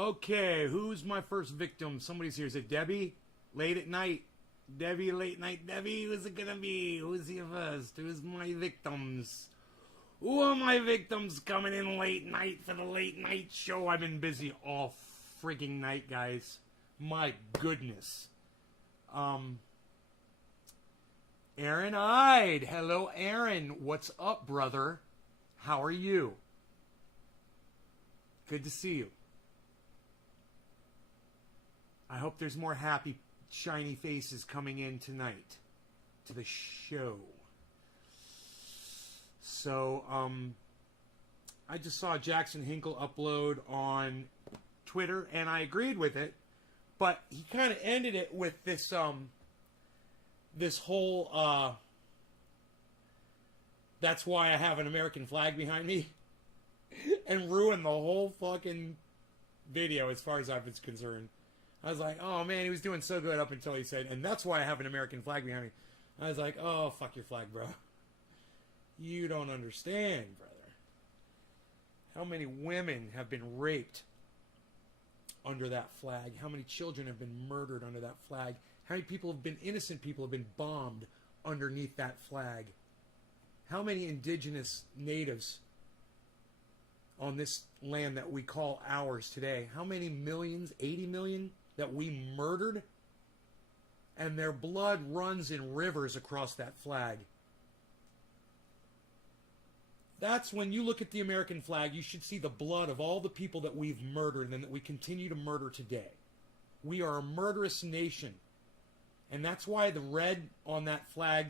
Okay, who's my first victim? Somebody's here. Is it Debbie? Late at night. Debbie, late night. Debbie, who's it gonna be? Who's here first? Who's my victims? Who are my victims coming in late night for the late night show? I've been busy all frigging night, guys. My goodness. Aaron Ide. Hello, Aaron. What's up, brother? How are you? Good to see you. I hope there's more happy, shiny faces coming in tonight to the show. So, I just saw Jackson Hinkle upload on Twitter, and I agreed with it, but he kind of ended it with this, this whole, that's why I have an American flag behind me, and ruined the whole fucking video as far as I was concerned. I was like, oh man, he was doing so good up until he said, and that's why I have an American flag behind me. I was like, oh, fuck your flag, bro. You don't understand, brother. How many women have been raped under that flag? How many children have been murdered under that flag? How many people have been, innocent people have been bombed underneath that flag? How many indigenous natives on this land that we call ours today? How many millions, 80 million, that we murdered? And their blood runs in rivers across that flag. That's when you look at the American flag, you should see the blood of all the people that we've murdered and that we continue to murder today. We are a murderous nation. And that's why the red on that flag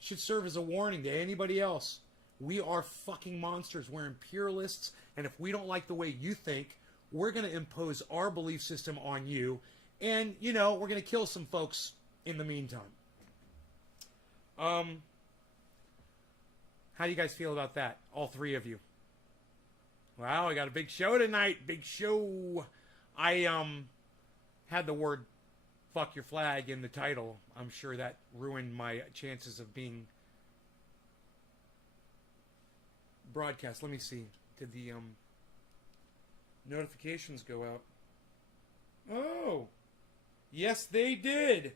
should serve as a warning to anybody else. We are fucking monsters. We're imperialists. And if we don't like the way you think, we're going to impose our belief system on you. And, you know, we're going to kill some folks in the meantime. How do you guys feel about that? All three of you. Wow, I got a big show tonight. Big show. I had the word fuck your flag in the title. I'm sure that ruined my chances of being broadcast. Let me see. Did the notifications go out? Oh. Yes, they did.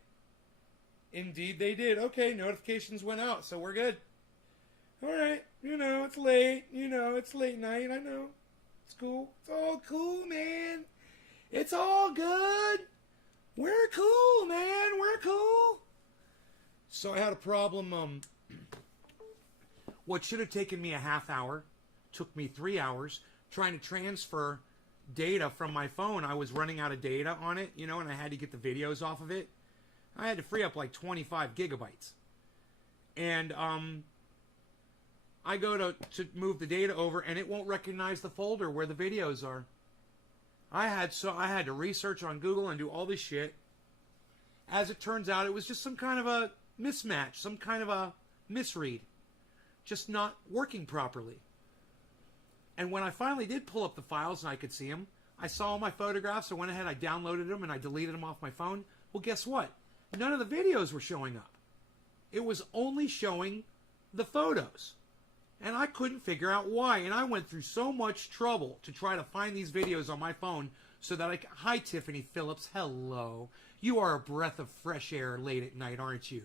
Indeed, they did. Okay, notifications went out, so we're good. All right, you know, it's late. You know, it's late night. I know. It's cool. It's all cool, man. It's all good. We're cool, man. We're cool. So I had a problem. What should have taken me a half hour took me 3 hours trying to transfer data from my phone. I was running out of data on it, you know, and I had to get the videos off of it. I had to free up like 25 gigabytes. And, I go to move the data over, and it won't recognize the folder where the videos are. I had to research on Google and do all this shit. As it turns out, it was just some kind of a mismatch, some kind of a misread, just not working properly. And when I finally did pull up the files and I could see them, I saw all my photographs. I went ahead, I downloaded them, and I deleted them off my phone. Well, guess what? None of the videos were showing up. It was only showing the photos. And I couldn't figure out why. And I went through so much trouble to try to find these videos on my phone so that I could... Hi, Tiffany Phillips. Hello. You are a breath of fresh air late at night, aren't you?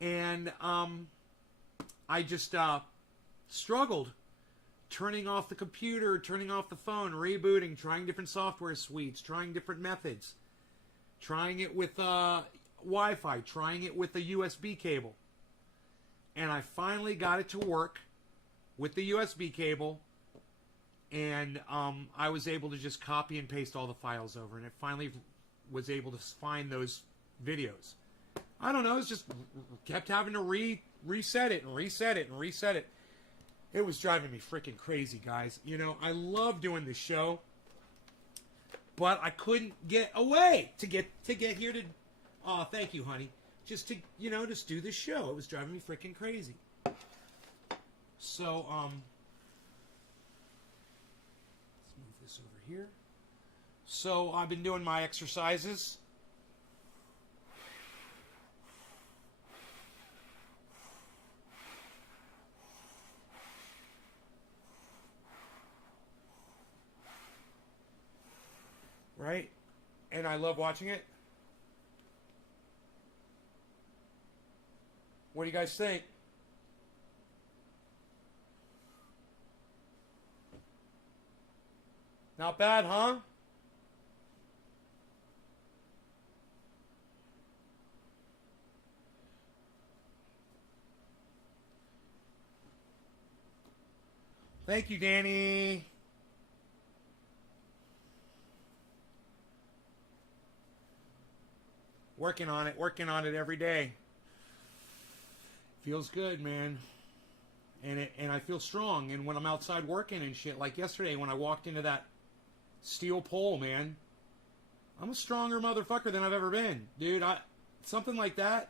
And I just struggled. Turning off the computer, turning off the phone, rebooting, trying different software suites, trying different methods. Trying it with Wi-Fi, trying it with a USB cable. And I finally got it to work with the USB cable, and I was able to just copy and paste all the files over, and it finally was able to find those videos. I don't know, it's just kept having to reset it and reset it and reset it. It was driving me freaking crazy, guys. You know, I love doing this show, but I couldn't get away to get here to... Oh, thank you, honey. Just to, you know, just do this show. It was driving me freaking crazy. So, let's move this over here. So, I've been doing my exercises. Right? And I love watching it. What do you guys think? Not bad, huh? Thank you, Danny. Working on it every day. Feels good, man. And I feel strong. And when I'm outside working and shit, like yesterday when I walked into that steel pole, man, I'm a stronger motherfucker than I've ever been, dude. Something like that.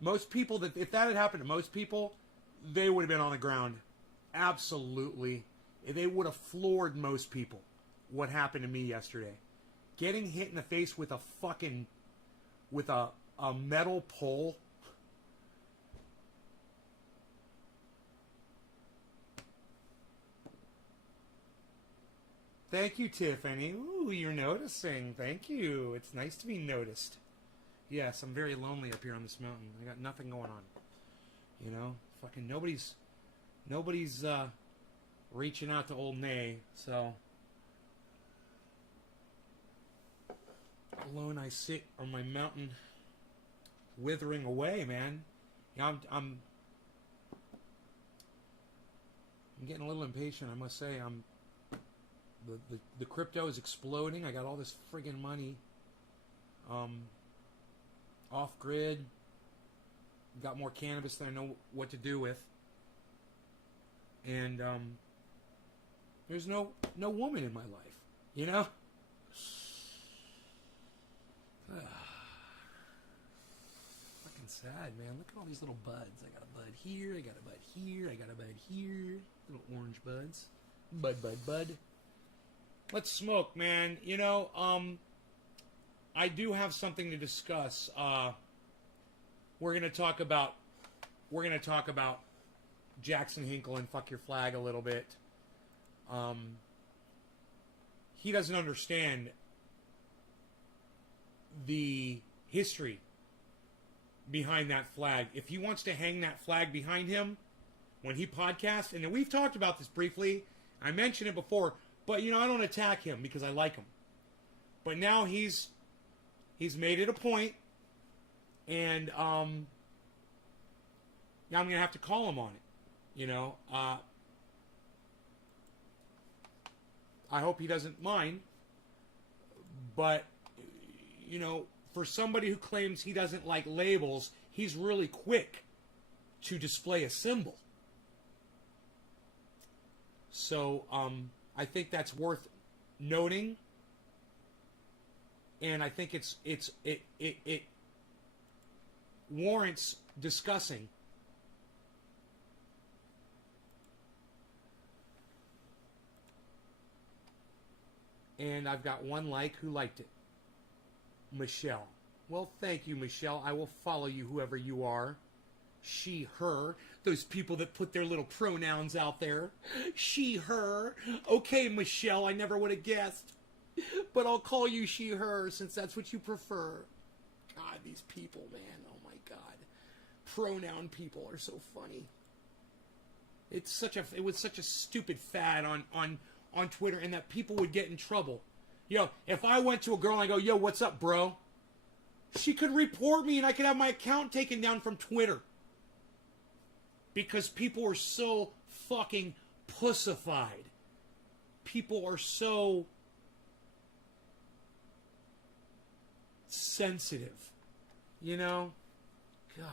Most people that if that had happened to most people, they would have been on the ground. Absolutely. They would have floored most people. What happened to me yesterday. Getting hit in the face with a fucking a metal pole. Thank you, Tiffany. Ooh, you're noticing. Thank you. It's nice to be noticed. Yes, I'm very lonely up here on this mountain. I got nothing going on. You know? Fucking nobody's reaching out to old Nay, so alone I sit on my mountain, withering away, man. Yeah, I'm getting a little impatient, I must say. The crypto is exploding. I got all this friggin' money, off grid. Got more cannabis than I know what to do with, and there's no woman in my life, you know. Fucking sad, man. Look at all these little buds. I got a bud here. I got a bud here. I got a bud here. Little orange buds. Bud. Let's smoke, man. You know, I do have something to discuss. We're gonna talk about Jackson Hinkle and Fuck Your Flag a little bit. He doesn't understand the history behind that flag. If he wants to hang that flag behind him when he podcasts, and we've talked about this briefly, I mentioned it before, but you know, I don't attack him because I like him. But now he's made it a point, and now I'm gonna have to call him on it. You know, I hope he doesn't mind, but you know, for somebody who claims he doesn't like labels, he's really quick to display a symbol. So I think that's worth noting, and I think it warrants discussing. And I've got one like who liked it. Michelle. Well, thank you, Michelle. I will follow you, whoever you are. She, her. Those people that put their little pronouns out there. She, her. Okay, Michelle, I never would have guessed. But I'll call you she, her, since that's what you prefer. God, these people, man. Oh, my God. Pronoun people are so funny. It was such a stupid fad on Twitter, and that people would get in trouble. You know, if I went to a girl and I go, yo, what's up, bro? She could report me and I could have my account taken down from Twitter. Because people are so fucking pussified. People are so sensitive. You know? God.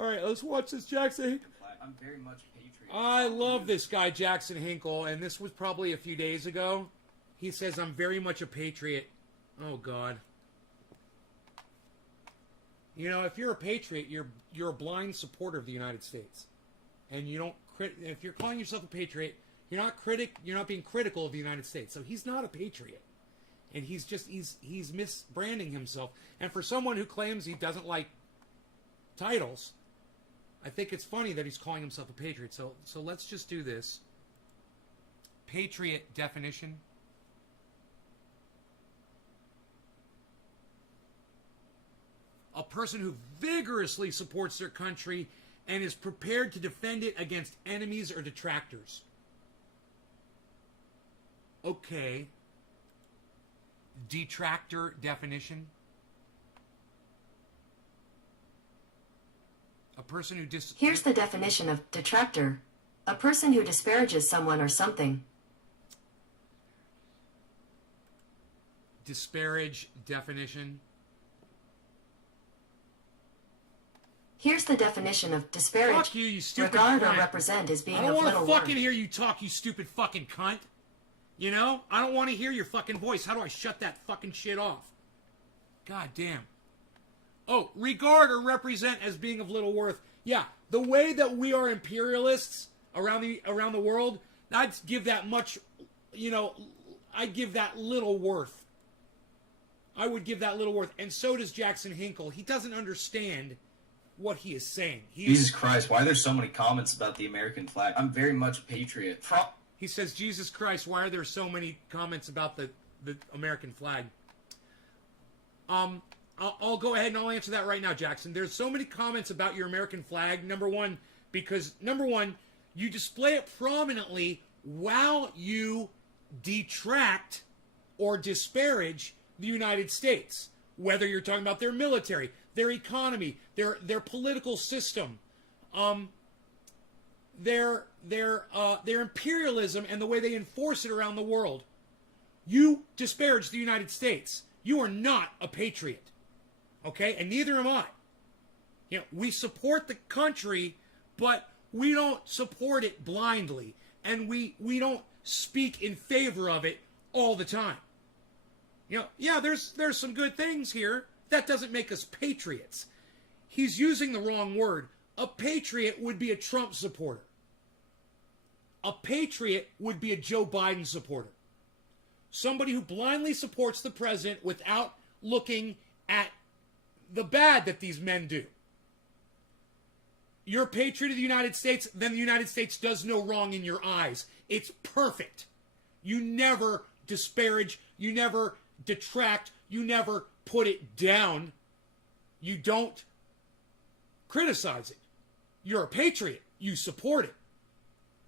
All right, let's watch this Jackson. I'm very much patriot. I love this guy, Jackson Hinkle, and this was probably a few days ago. He says, I'm very much a patriot. Oh, God. You know, if you're a patriot, you're a blind supporter of the United States. And you don't if you're calling yourself a patriot, you're not being critical of the United States. So he's not a patriot. And he's misbranding himself. And for someone who claims he doesn't like titles, I think it's funny that he's calling himself a patriot. So let's just do this. Patriot definition. A person who vigorously supports their country and is prepared to defend it against enemies or detractors. Okay. Detractor definition. A person who Here's the definition of detractor. A person who disparages someone or something. Disparage definition. Here's the definition of disparage. Fuck you, you stupid regard cunt. or represent as being I don't of little want to fucking worth. hear you talk, you stupid fucking cunt. You know? I don't want to hear your fucking voice. How do I shut that fucking shit off? God damn. Oh, regard or represent as being of little worth. Yeah, the way that we are imperialists around the world, I'd give that much, I'd give that little worth. I would give that little worth. And so does Jackson Hinkle. He doesn't understand what he is saying. Jesus Christ, why are there so many comments about the American flag? I'm very much a patriot. He says, Jesus Christ, why are there so many comments about the American flag? I'll go ahead and I'll answer that right now, Jackson. There's so many comments about your American flag. Number one, you display it prominently while you detract or disparage the United States. Whether you're talking about their military, their economy, their political system, their imperialism and the way they enforce it around the world. You disparage the United States. You are not a patriot. Okay? And neither am I. We support the country, but we don't support it blindly. And we don't speak in favor of it all the time. Yeah, there's some good things here. That doesn't make us patriots. He's using the wrong word. A patriot would be a Trump supporter. A patriot would be a Joe Biden supporter. Somebody who blindly supports the president without looking at the bad that these men do. You're a patriot of the United States, then the United States does no wrong in your eyes. It's perfect. You never disparage, you never detract, you never put it down. You don't criticize it. You're a patriot. You support it.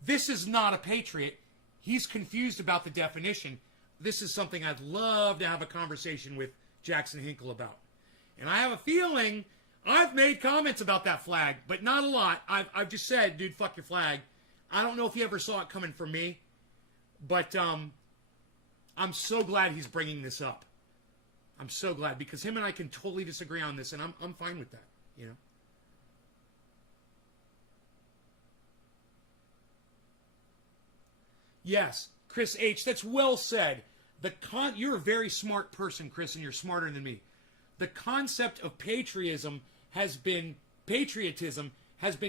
This is not a patriot. He's confused about the definition. This is something I'd love to have a conversation with Jackson Hinkle about. And I have a feeling I've made comments about that flag, but not a lot. I've just said, dude, fuck your flag. I don't know if he ever saw it coming from me, but I'm so glad he's bringing this up. I'm so glad, because him and I can totally disagree on this, and I'm fine with that, Yes, Chris H., that's well said. You're a very smart person, Chris, and you're smarter than me. The concept of patriotism has been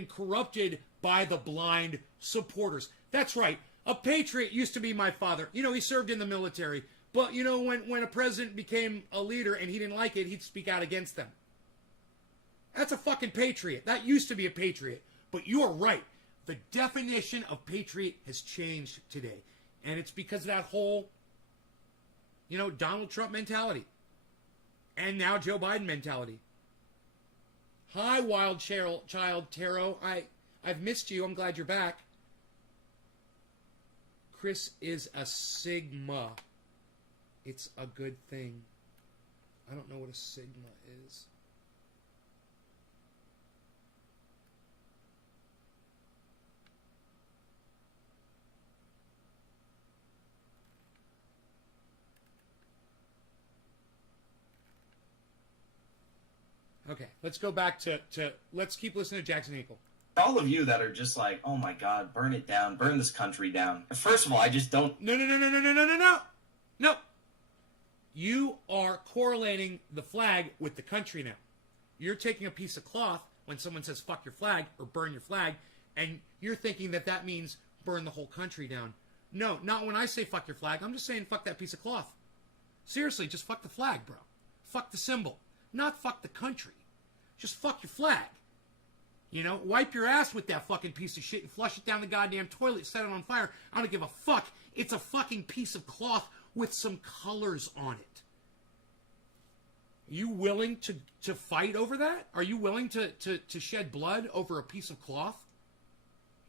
corrupted by the blind supporters. That's right. A patriot used to be my father. He served in the military. But, when a president became a leader and he didn't like it, he'd speak out against them. That's a fucking patriot. That used to be a patriot. But you're right. The definition of patriot has changed today. And it's because of that whole, Donald Trump mentality. And now Joe Biden mentality. Hi, wild child Taro. I've missed you. I'm glad you're back. Chris is a Sigma. It's a good thing. I don't know what a Sigma is. Okay, let's go back to let's keep listening to Jackson Hinkle. All of you that are just like, oh my God, burn it down, burn this country down. First of all, I just don't. No. You are correlating the flag with the country now. You're taking a piece of cloth when someone says fuck your flag or burn your flag, and you're thinking that means burn the whole country down. No, not when I say fuck your flag. I'm just saying fuck that piece of cloth. Seriously, just fuck the flag, bro. Fuck the symbol. Not fuck the country. Just fuck your flag. You know, wipe your ass with that fucking piece of shit and flush it down the goddamn toilet, set it on fire. I don't give a fuck. It's a fucking piece of cloth with some colors on it. You willing to fight over that? Are you willing to shed blood over a piece of cloth?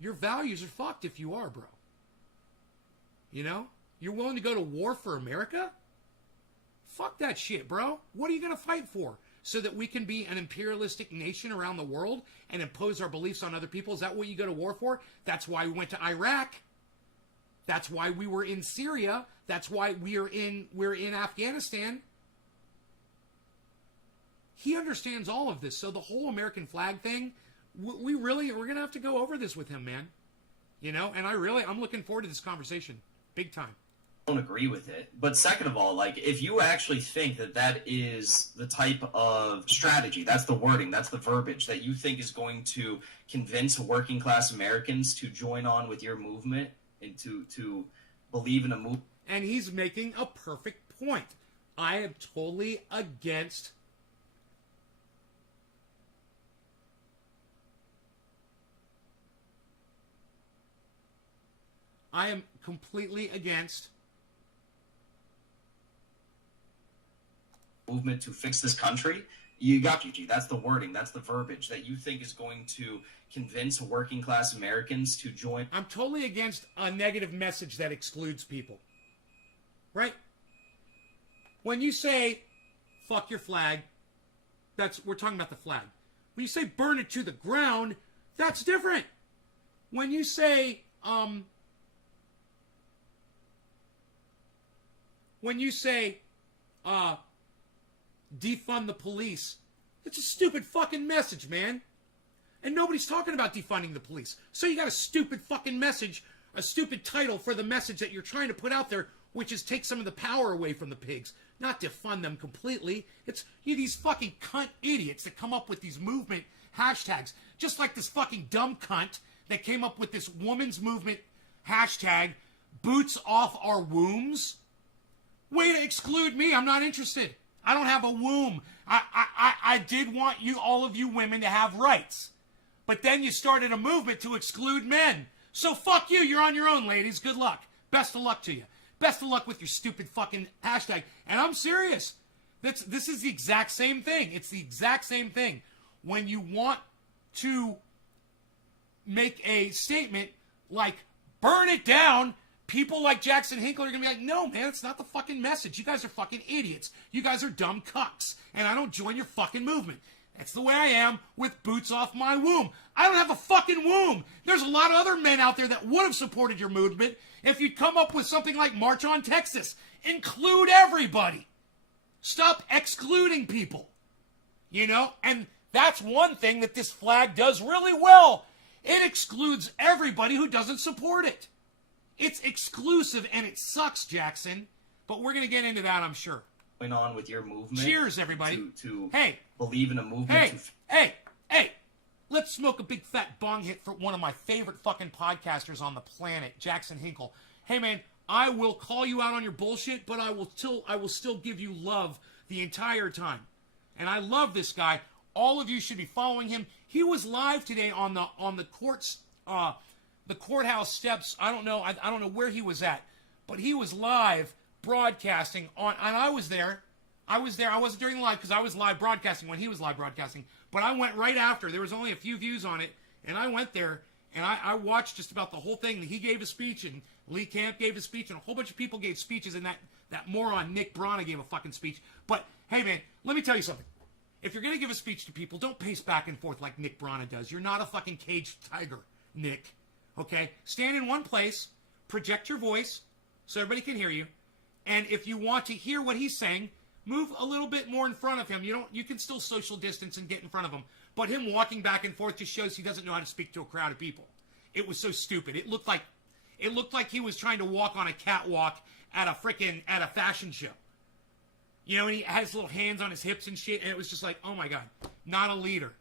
Your values are fucked if you are, bro. You know? You're willing to go to war for America? Fuck that shit, bro. What are you going to fight for? So that we can be an imperialistic nation around the world and impose our beliefs on other people? Is that what you go to war for? That's why we went to Iraq. That's why we were in Syria. That's why we're in Afghanistan. He understands all of this. So the whole American flag thing, we're going to have to go over this with him, man. You know, and I'm looking forward to this conversation. Big time. Don't agree with it. But second of all, like, if you actually think that is the type of strategy, that's the wording, that's the verbiage that you think is going to convince working class Americans to join on with your movement and to believe in a movement. And he's making a perfect point. I am totally against I am completely against movement to fix this country. You got GG. That's the wording. That's the verbiage that you think is going to convince working class Americans to join. I'm totally against a negative message that excludes people. Right? When you say, fuck your flag, we're talking about the flag. When you say burn it to the ground, that's different. When you say, defund the police, it's a stupid fucking message, man. And nobody's talking about defunding the police. So you got a stupid fucking message, a stupid title for the message that you're trying to put out there, which is take some of the power away from the pigs, not defund them completely. It's these fucking cunt idiots that come up with these movement hashtags, just like this fucking dumb cunt that came up with this woman's movement hashtag, boots off our wombs. Way to exclude me. I'm not interested. I don't have a womb. I did want all of you women to have rights. But then you started a movement to exclude men. So fuck you. You're on your own, ladies. Good luck. Best of luck to you. Best of luck with your stupid fucking hashtag. And I'm serious. This is the exact same thing. It's the exact same thing. When you want to make a statement like, burn it down, people like Jackson Hinkle are going to be like, no, man, it's not the fucking message. You guys are fucking idiots. You guys are dumb cucks. And I don't join your fucking movement. That's the way I am with boots off my womb. I don't have a fucking womb. There's a lot of other men out there that would have supported your movement if you'd come up with something like March on Texas. Include everybody. Stop excluding people. You know? And that's one thing that this flag does really well. It excludes everybody who doesn't support it. It's exclusive and it sucks, Jackson. But we're going to get into that, I'm sure. Going on with your movement. Cheers, everybody. To hey, believe in a movement. Hey. Let's smoke a big fat bong hit for one of my favorite fucking podcasters on the planet, Jackson Hinkle. Hey, man, I will call you out on your bullshit, but I will still give you love the entire time. And I love this guy. All of you should be following him. He was live today on the courthouse steps. I don't know where he was at, but he was live broadcasting on, and I was there. I wasn't during the live because I was live broadcasting when he was live broadcasting, but I went right after. There was only a few views on it, and I went there, and I watched just about the whole thing. He gave a speech, and Lee Camp gave a speech, and a whole bunch of people gave speeches, and that moron Nick Brana gave a fucking speech. But, hey, man, let me tell you something. If you're going to give a speech to people, don't pace back and forth like Nick Brana does. You're not a fucking caged tiger, Nick. Okay? Stand in one place, project your voice so everybody can hear you, and if you want to hear what he's saying, move a little bit more in front of him. You can still social distance and get in front of him, but him walking back and forth just shows he doesn't know how to speak to a crowd of people. It was so stupid. It looked like he was trying to walk on a catwalk at a fashion show. You know, and he had his little hands on his hips and shit, and it was just like, oh my God, not a leader.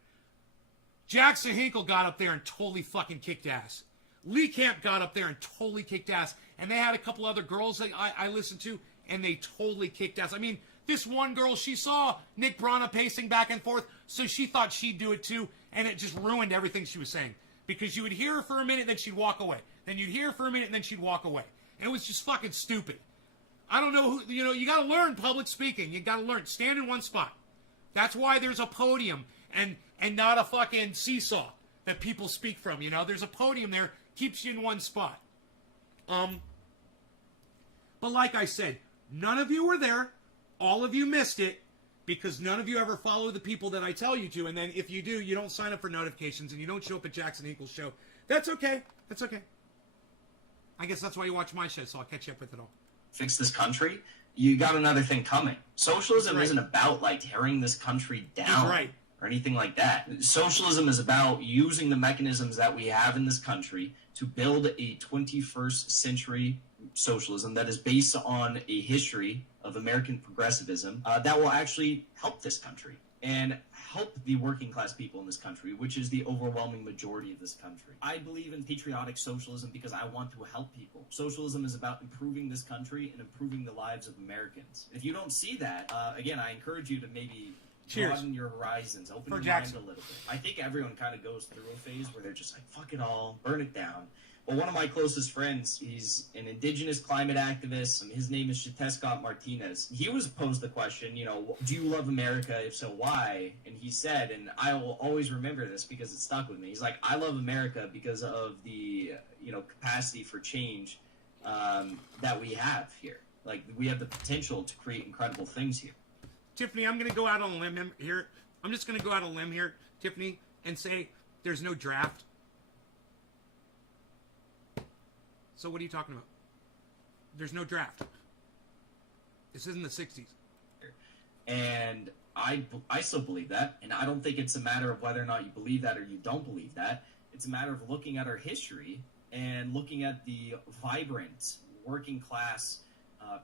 Jackson Hinkle got up there and totally fucking kicked ass. Lee Camp got up there and totally kicked ass. And they had a couple other girls that I listened to, and they totally kicked ass. I mean, this one girl, she saw Nick Brana pacing back and forth, so she thought she'd do it too. And it just ruined everything she was saying. Because you would hear her for a minute, then she'd walk away. Then you'd hear her for a minute, and then she'd walk away. And it was just fucking stupid. I don't know who, you got to learn public speaking. You got to learn. Stand in one spot. That's why there's a podium and not a fucking seesaw that people speak from, There's a podium there, keeps you in one spot. But like I said, none of you were there. All of you missed it because none of you ever follow the people that I tell you to. And then if you do, you don't sign up for notifications and you don't show up at Jackson Hinkle's show. That's okay. That's okay. I guess that's why you watch my show, so I'll catch you up with it all. Fix this country, you got another thing coming. Socialism Right. isn't about like tearing this country down That's right. or anything like that. Socialism is about using the mechanisms that we have in this country to build a 21st century socialism that is based on a history of American progressivism that will actually help this country and help the working class people in this country, which is the overwhelming majority of this country. I believe in patriotic socialism because I want to help people. Socialism is about improving this country and improving the lives of Americans. If you don't see that, again, I encourage you to maybe Cheers. broaden your horizons, open For your Jackson. mind a little bit. I think everyone kind of goes through a phase where they're just like, fuck it all, burn it down. But one of my closest friends, he's an indigenous climate activist. His name is Chetescott Martinez. He was posed the question, do you love America? If so, why? And he said, and I will always remember this because it stuck with me. He's like, I love America because of the, capacity for change that we have here. Like, we have the potential to create incredible things here. Tiffany, I'm going to go out on a limb here. I'm just going to go out on a limb here, Tiffany, and say there's no draft. So what are you talking about? There's no draft. This isn't the 60s. And I still believe that, and I don't think it's a matter of whether or not you believe that or you don't believe that. It's a matter of looking at our history and looking at the vibrant working class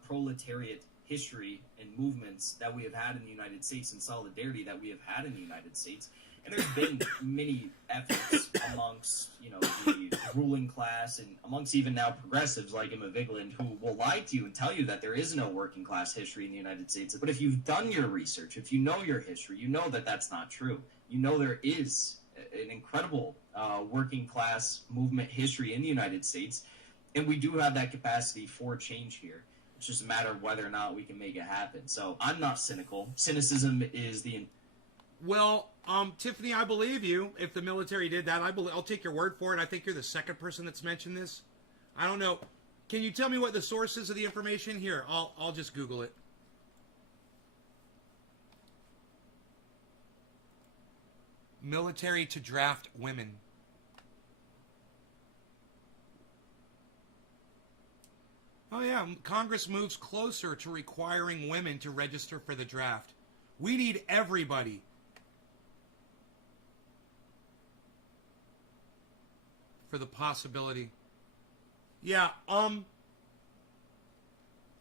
proletariat history and movements that we have had in the United States and solidarity that we have had in the United States. And there's been many efforts amongst, the ruling class and amongst even now progressives like Emma Vigeland who will lie to you and tell you that there is no working class history in the United States. But if you've done your research, if you know your history, you know that that's not true. You know there is an incredible working class movement history in the United States. And we do have that capacity for change here. It's just a matter of whether or not we can make it happen. So I'm not cynical. Cynicism is the... Well, Tiffany, I believe you. If the military did that, I'll take your word for it. I think you're the second person that's mentioned this. I don't know. Can you tell me what the source is of the information? Here, I'll just Google it. Military to draft women. Oh yeah, Congress moves closer to requiring women to register for the draft. We need everybody. For the possibility. Yeah, I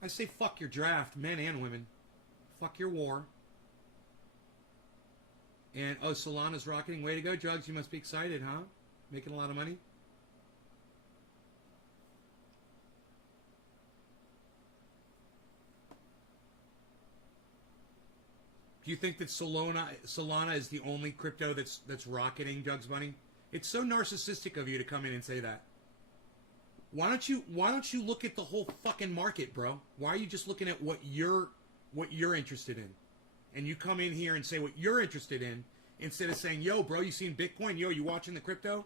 say fuck your draft, men and women. Fuck your war. And, Solana's rocketing. Way to go, Jugs. You must be excited, huh? Making a lot of money? Do you think that Solana is the only crypto that's rocketing, Jugs Bunny? It's so narcissistic of you to come in and say that. Why don't you look at the whole fucking market, bro? Why are you just looking at what you're interested in? And you come in here and say what you're interested in instead of saying, "Yo, bro, you seen Bitcoin? Yo, you watching the crypto?"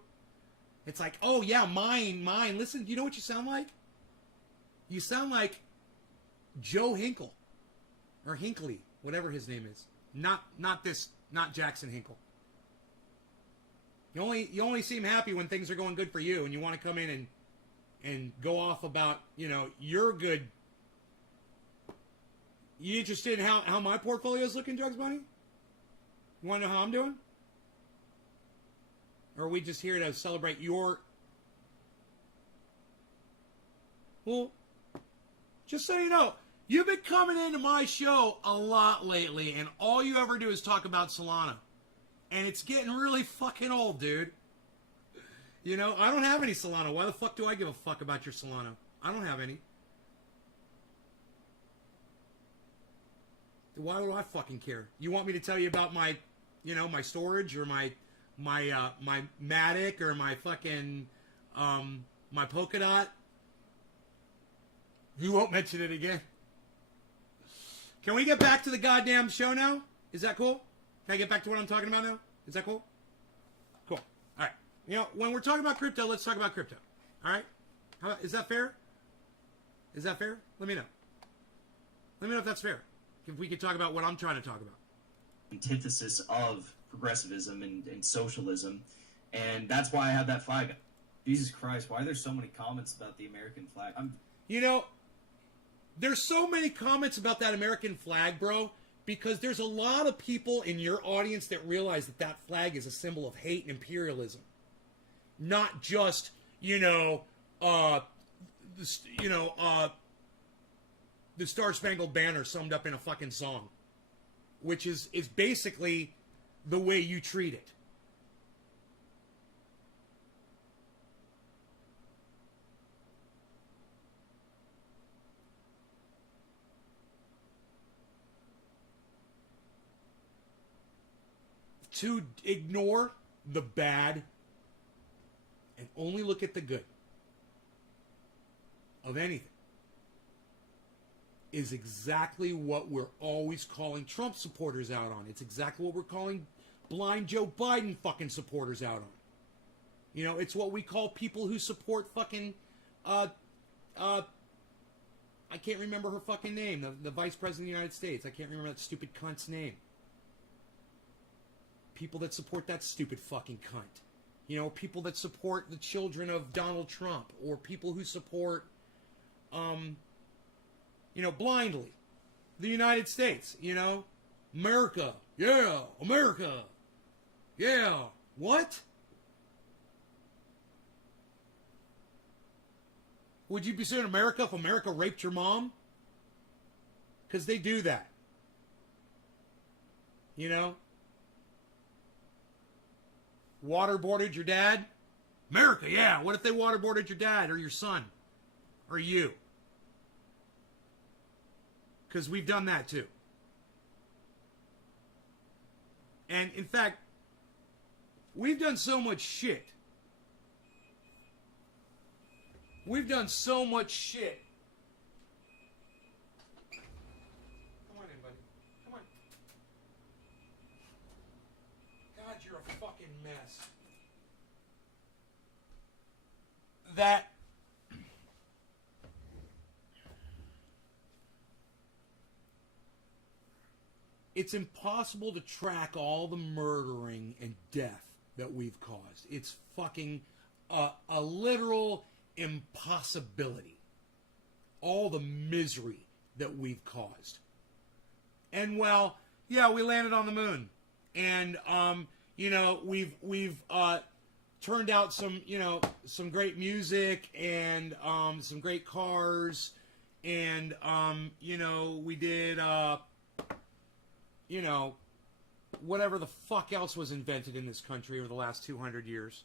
It's like, "Oh yeah, mine." Listen, you know what you sound like? You sound like Joe Hinkle or Hinckley, whatever his name is. Not Jackson Hinkle. You only seem happy when things are going good for you, and you want to come in and go off about, you're good. You interested in how my portfolio is looking, Drugs Bunny? You want to know how I'm doing? Or are we just here to celebrate your... Well, just so you know, you've been coming into my show a lot lately, and all you ever do is talk about Solana. And it's getting really fucking old, dude. I don't have any Solana. Why the fuck do I give a fuck about your Solana? I don't have any. Why do I fucking care? You want me to tell you about my, my storage or my my Matic or my fucking my polka dot. You won't mention it again. Can we get back to the goddamn show now? Is that cool? Can I get back to what I'm talking about now? Is that cool? Cool. All right. You know, when we're talking about crypto, let's talk about crypto. All right? Is that fair? Is that fair? Let me know. Let me know if that's fair. If we could talk about what I'm trying to talk about. Antithesis of progressivism and socialism, and that's why I have that flag. Jesus Christ, why are there so many comments about the American flag? You know, there's so many comments about that American flag, bro, because there's a lot of people in your audience that realize that that flag is a symbol of hate and imperialism. Not just, the Star Spangled Banner summed up in a fucking song, which is basically the way you treat it. To ignore the bad and only look at the good of anything is exactly what we're always calling Trump supporters out on. It's exactly what we're calling blind Joe Biden fucking supporters out on. You know, it's what we call people who support fucking, I can't remember her fucking name, the Vice President of the United States. I can't remember that stupid cunt's name. People that support that stupid fucking cunt. You know, people that support the children of Donald Trump, or people who support, blindly the United States, America. Yeah, America. Yeah. What? Would you be saying America if America raped your mom? Because they do that. You know? Waterboarded your dad? America, yeah. What if they waterboarded your dad or your son? Or you? Because we've done that too. And in fact, we've done so much shit. We've done so much shit. Come on in, buddy. Come on. God, you're a fucking mess. That it's impossible to track all the murdering and death that we've caused. It's fucking a literal impossibility. All the misery that we've caused. And well, yeah, we landed on the moon. And we've turned out some great music and some great cars, and we did whatever the fuck else was invented in this country over the last 200 years.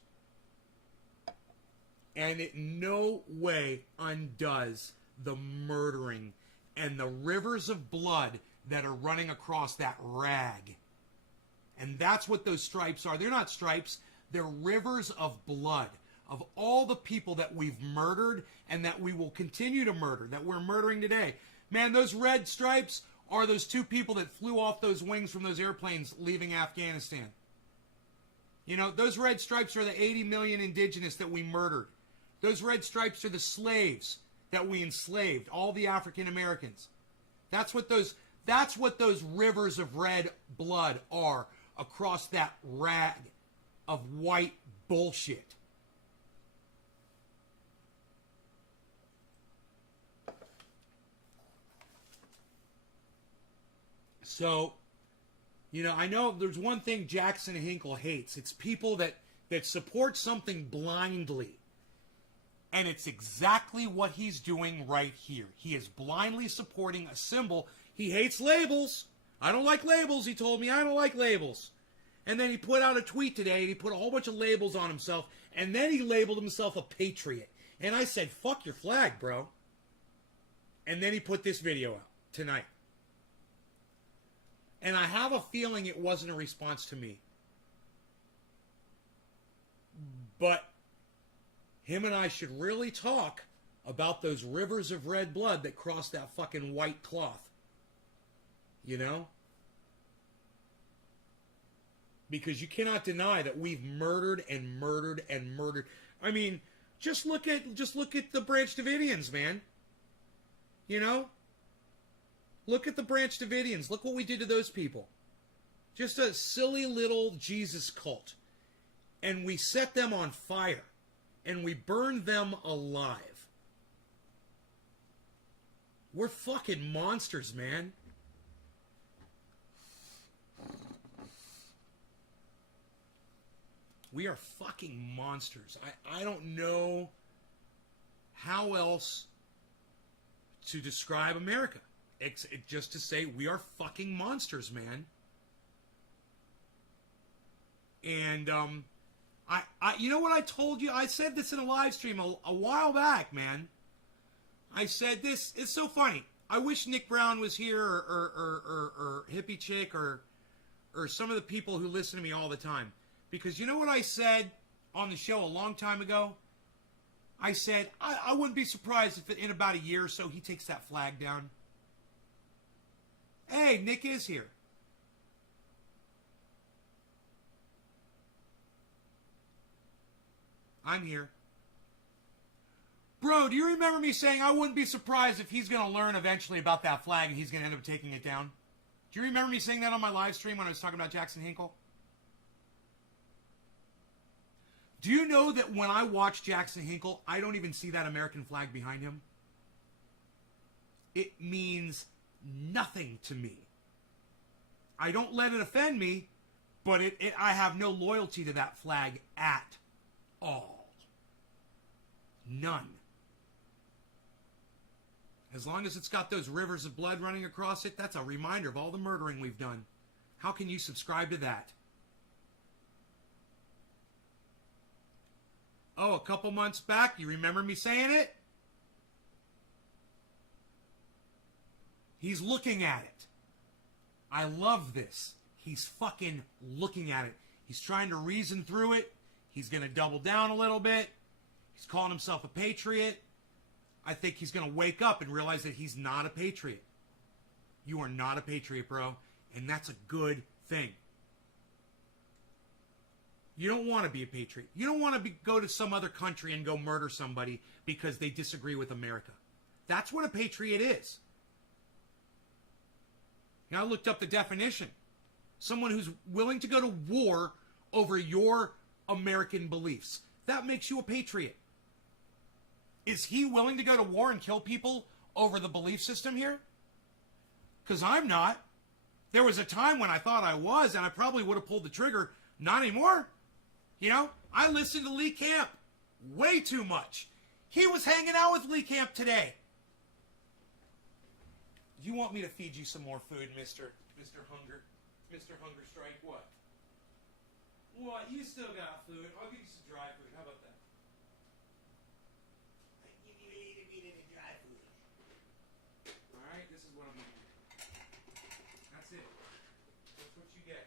And it no way undoes the murdering and the rivers of blood that are running across that rag. And that's what those stripes are. They're not stripes. They're rivers of blood of all the people that we've murdered and that we will continue to murder, that we're murdering today. Man, those red stripes are those two people that flew off those wings from those airplanes leaving Afghanistan. Those red stripes are the 80 million indigenous that we murdered. Those red stripes are the slaves that we enslaved, all the African Americans. That's what those rivers of red blood are across that rag of white bullshit. So, I know there's one thing Jackson Hinkle hates. It's people that support something blindly. And it's exactly what he's doing right here. He is blindly supporting a symbol. He hates labels. I don't like labels, he told me. I don't like labels. And then he put out a tweet today, and he put a whole bunch of labels on himself, and then he labeled himself a patriot. And I said, fuck your flag, bro. And then he put this video out tonight. And I have a feeling it wasn't a response to me. But him and I should really talk about those rivers of red blood that crossed that fucking white cloth. You know? Because you cannot deny that we've murdered and murdered and murdered. I mean, just look at the Branch Davidians, man. You know? Look at the Branch Davidians. Look what we did to those people. Just a silly little Jesus cult. And we set them on fire. And we burned them alive. We're fucking monsters, man. We are fucking monsters. I don't know how else to describe America. Just to say we are fucking monsters, man. And you know what I told you? I said this in a live stream a while back, man. I said this. It's so funny. I wish Nick Brown was here, or Hippie Chick, or some of the people who listen to me all the time. Because you know what I said on the show a long time ago? I said, I wouldn't be surprised if in about a year or so he takes that flag down. Hey, Nick is here. I'm here. Bro, do you remember me saying I wouldn't be surprised if he's going to learn eventually about that flag and he's going to end up taking it down? Do you remember me saying that on my live stream when I was talking about Jackson Hinkle? Do you know that when I watch Jackson Hinkle, I don't even see that American flag behind him? It means nothing to me. I don't let it offend me, but I have no loyalty to that flag at all. None. As long as it's got those rivers of blood running across it, that's a reminder of all the murdering we've done. How can you subscribe to that? Oh, a couple months back, you remember me saying it? He's looking at it. I love this. He's fucking looking at it. He's trying to reason through it. He's going to double down a little bit. He's calling himself a patriot. I think he's going to wake up and realize that he's not a patriot. You are not a patriot, bro. And that's a good thing. You don't want to be a patriot. You don't want to go to some other country and go murder somebody because they disagree with America. That's what a patriot is. Now, I looked up the definition. Someone who's willing to go to war over your American beliefs. That makes you a patriot. Is he willing to go to war and kill people over the belief system here? Because I'm not. There was a time when I thought I was, and I probably would have pulled the trigger. Not anymore. You know, I listened to Lee Camp way too much. He was hanging out with Lee Camp today. You want me to feed you some more food, Mr. Hunger? Mr. Hunger Strike, what? What? You still got food. I'll give you some dry food. How about that? I give you a little bit of the dry food. Alright, this is what I'm going to do. That's it. That's what you get.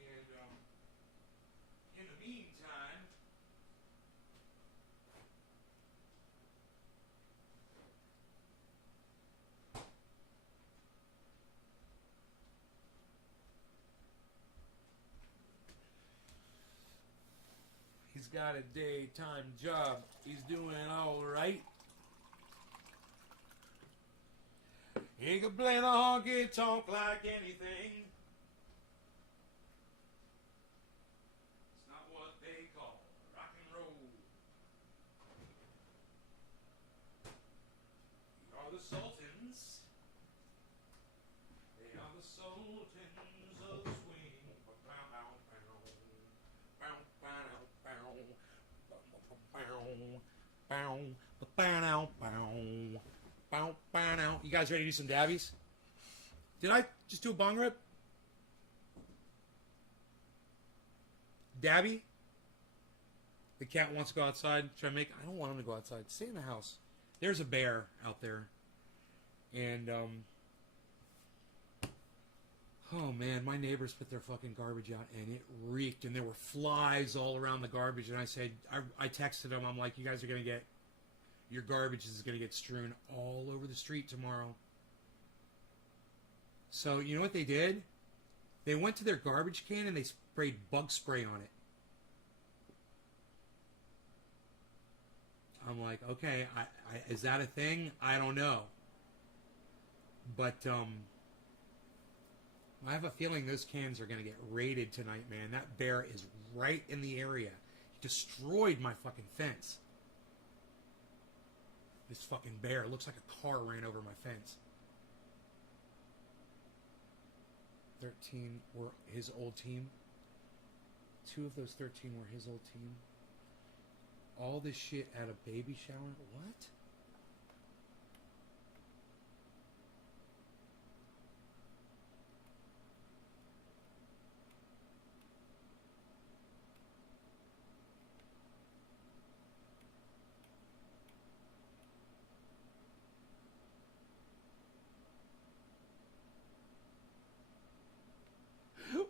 And, in the meantime, he's got a daytime job. He's doing all right. He can play the honky tonk like anything. It's not what they call rock and roll. We are the Sultans. They are the Sultans of swing. You guys ready to do some dabbies? Did I just do a bong rip? Dabby? The cat wants to go outside. Should I make... I don't want him to go outside. Stay in the house. There's a bear out there. And, Oh man, my neighbors put their fucking garbage out and it reeked, and there were flies all around the garbage. And I said, I texted them, I'm like, you guys are gonna get, your garbage is gonna get strewn all over the street tomorrow. So you know what they did? They went to their garbage can and they sprayed bug spray on it. I'm like, okay, is that a thing? I don't know. But I have a feeling those cans are going to get raided tonight, man. That bear is right in the area. He destroyed my fucking fence. This fucking bear. It looks like a car ran over my fence. 13 were his old team. 2 of those 13 were his old team. All this shit at a baby shower? What?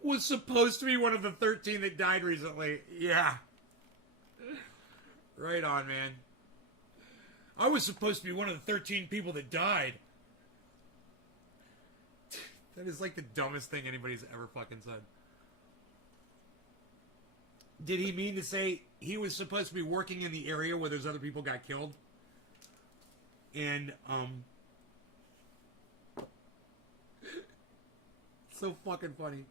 Was supposed to be one of the 13 that died recently. Yeah. Right on, man. I was supposed to be one of the 13 people that died. That is like the dumbest thing anybody's ever fucking said. Did he mean to say he was supposed to be working in the area where those other people got killed? And, so fucking funny.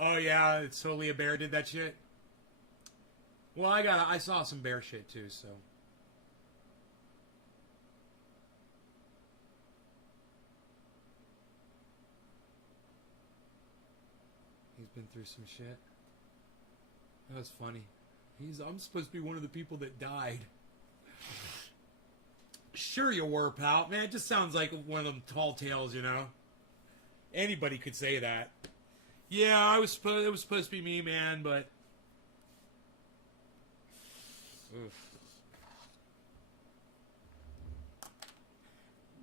Oh yeah, it's totally a bear did that shit. Well, I saw some bear shit too, so. He's been through some shit. That was funny. I'm supposed to be one of the people that died. Sure you were, pal. Man, it just sounds like one of them tall tales, you know? Anybody could say that. Yeah, it was supposed to be me, man, but... Oof.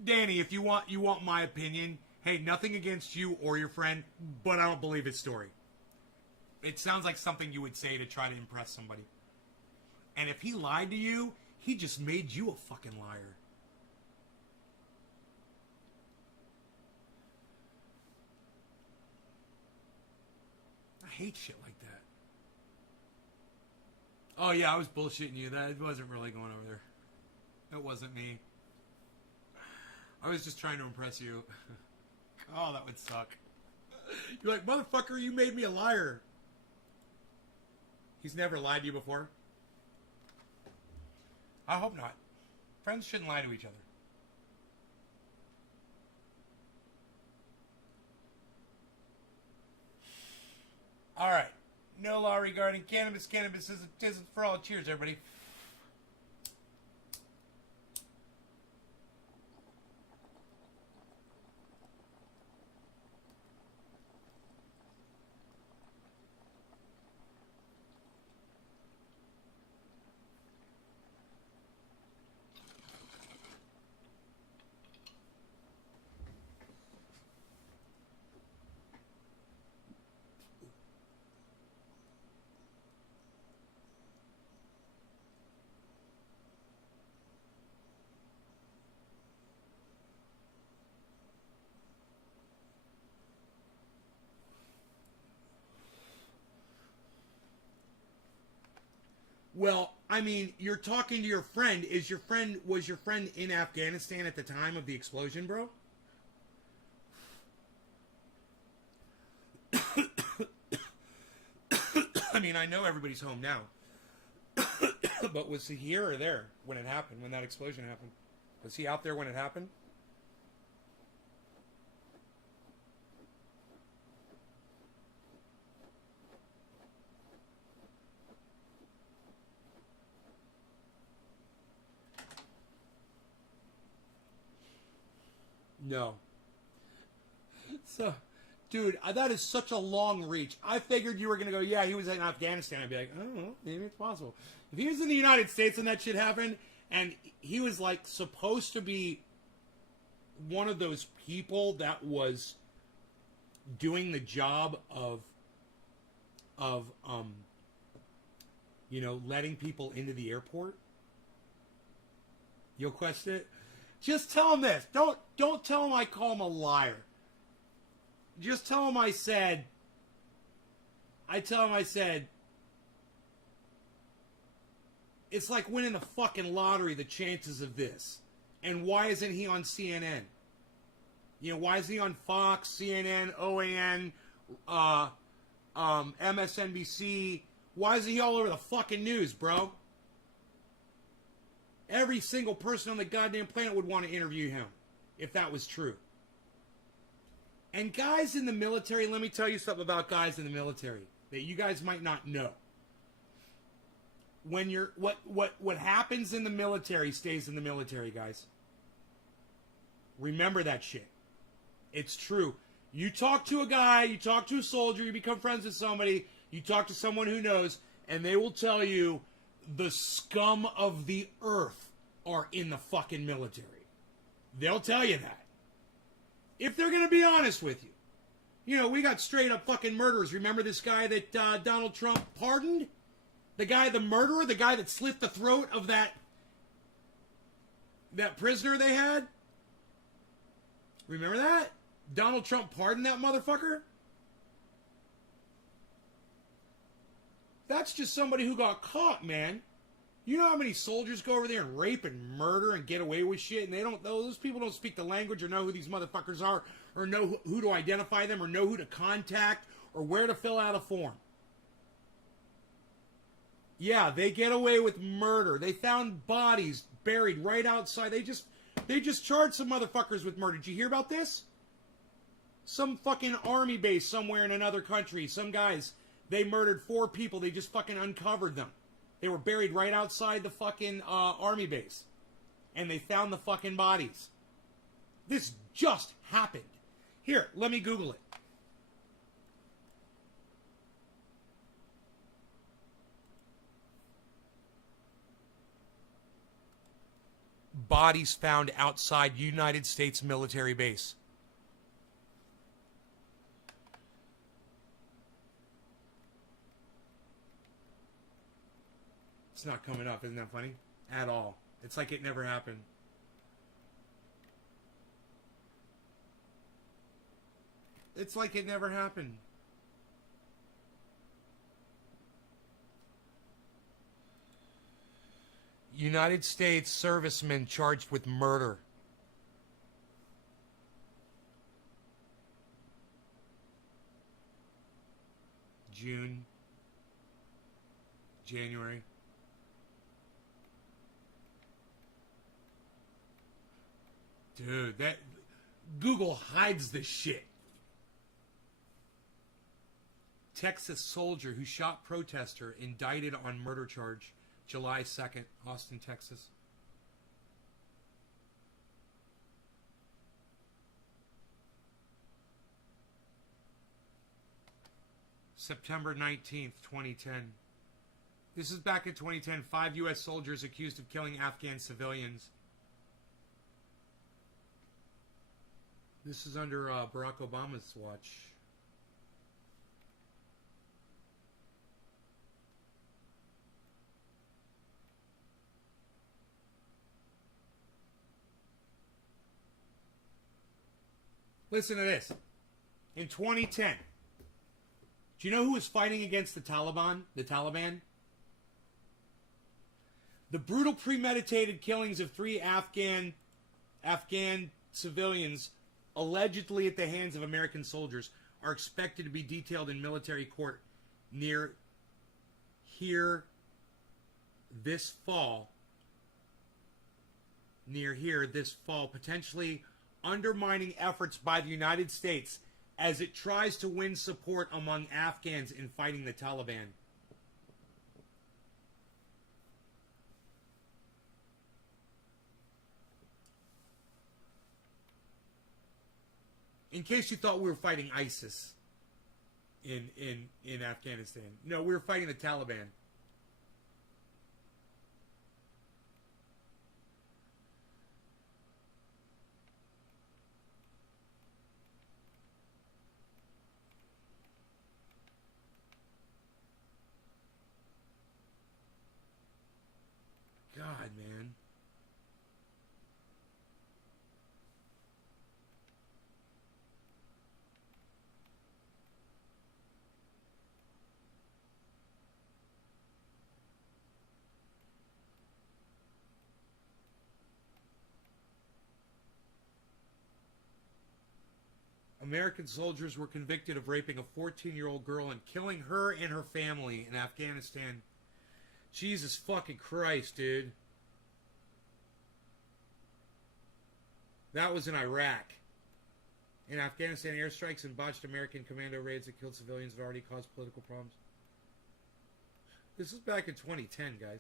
Danny, if you want my opinion, hey, nothing against you or your friend, but I don't believe his story. It sounds like something you would say to try to impress somebody. And if he lied to you, he just made you a fucking liar. I hate shit like that. Oh yeah, I was bullshitting you. That wasn't really going over there. It wasn't me. I was just trying to impress you. Oh, that would suck. You're like, motherfucker, you made me a liar. He's never lied to you before? I hope not. Friends shouldn't lie to each other. Alright. No law regarding cannabis. Cannabis isn't for all. Cheers, everybody. Well, I mean, you're talking to your friend. Was your friend in Afghanistan at the time of the explosion, bro? I mean, I know everybody's home now. But was he here or there when it happened, when that explosion happened? Was he out there when it happened? No. So, dude, that is such a long reach. I figured you were going to go, yeah, he was in Afghanistan. I'd be like, oh, well, maybe it's possible. If he was in the United States and that shit happened, and he was, like, supposed to be one of those people that was doing the job of letting people into the airport, you'll question it. Just tell him this. Don't tell him I call him a liar. Just tell him I said it's like winning the fucking lottery, the chances of this. And why isn't he on CNN? Why isn't he on Fox, CNN, OAN, MSNBC? Why isn't he all over the fucking news, bro? Every single person on the goddamn planet would want to interview him if that was true. And guys in the military, let me tell you something about guys in the military that you guys might not know. When you're what happens in the military stays in the military, guys. Remember that shit. It's true. You talk to a guy, you talk to a soldier, you become friends with somebody, you talk to someone who knows, and they will tell you the scum of the earth are in the fucking military. They'll tell you that. If they're going to be honest with you. We got straight up fucking murderers. Remember this guy that Donald Trump pardoned? The murderer, the guy that slit the throat of that prisoner they had? Remember that? Donald Trump pardoned that motherfucker? That's just somebody who got caught, man. You know how many soldiers go over there and rape and murder and get away with shit, and those people don't speak the language or know who these motherfuckers are, or know who to identify them, or know who to contact, or where to fill out a form. Yeah, they get away with murder. They found bodies buried right outside. They just charged some motherfuckers with murder. Did you hear about this? Some fucking army base somewhere in another country. Some guys, they murdered 4 people. They just fucking uncovered them. They were buried right outside the fucking army base. And they found the fucking bodies. This just happened. Here, let me Google it. Bodies found outside United States military base. It's not coming up. Isn't that funny? At all. It's like it never happened. It's like it never happened. United States servicemen charged with murder. June. January. Dude, that Google hides this shit. Texas soldier who shot protester indicted on murder charge. July 2nd, Austin, Texas. September 19th, 2010. This is back in 2010. 5 U.S. soldiers accused of killing Afghan civilians. This is under Barack Obama's watch. Listen to this. In 2010, do you know who was fighting against the Taliban? The Taliban? The brutal premeditated killings of 3 Afghan civilians, allegedly at the hands of American soldiers, are expected to be detailed in military court near here this fall, potentially undermining efforts by the United States as it tries to win support among Afghans in fighting the Taliban. In case you thought we were fighting ISIS in Afghanistan. No, we were fighting the Taliban. God, man. American soldiers were convicted of raping a 14-year-old girl and killing her and her family in Afghanistan. Jesus fucking Christ, dude. That was in Iraq. In Afghanistan, airstrikes and botched American commando raids that killed civilians have already caused political problems. This is back in 2010, guys.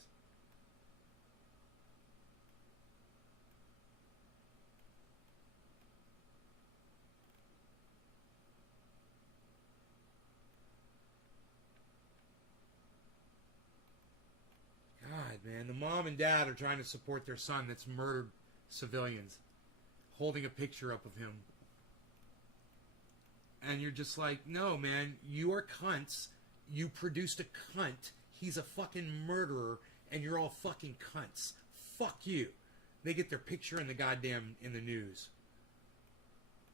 God, man, the mom and dad are trying to support their son that's murdered civilians, holding a picture up of him. And you're just like, no, man, you are cunts. You produced a cunt. He's a fucking murderer, and you're all fucking cunts. Fuck you. They get their picture in the news.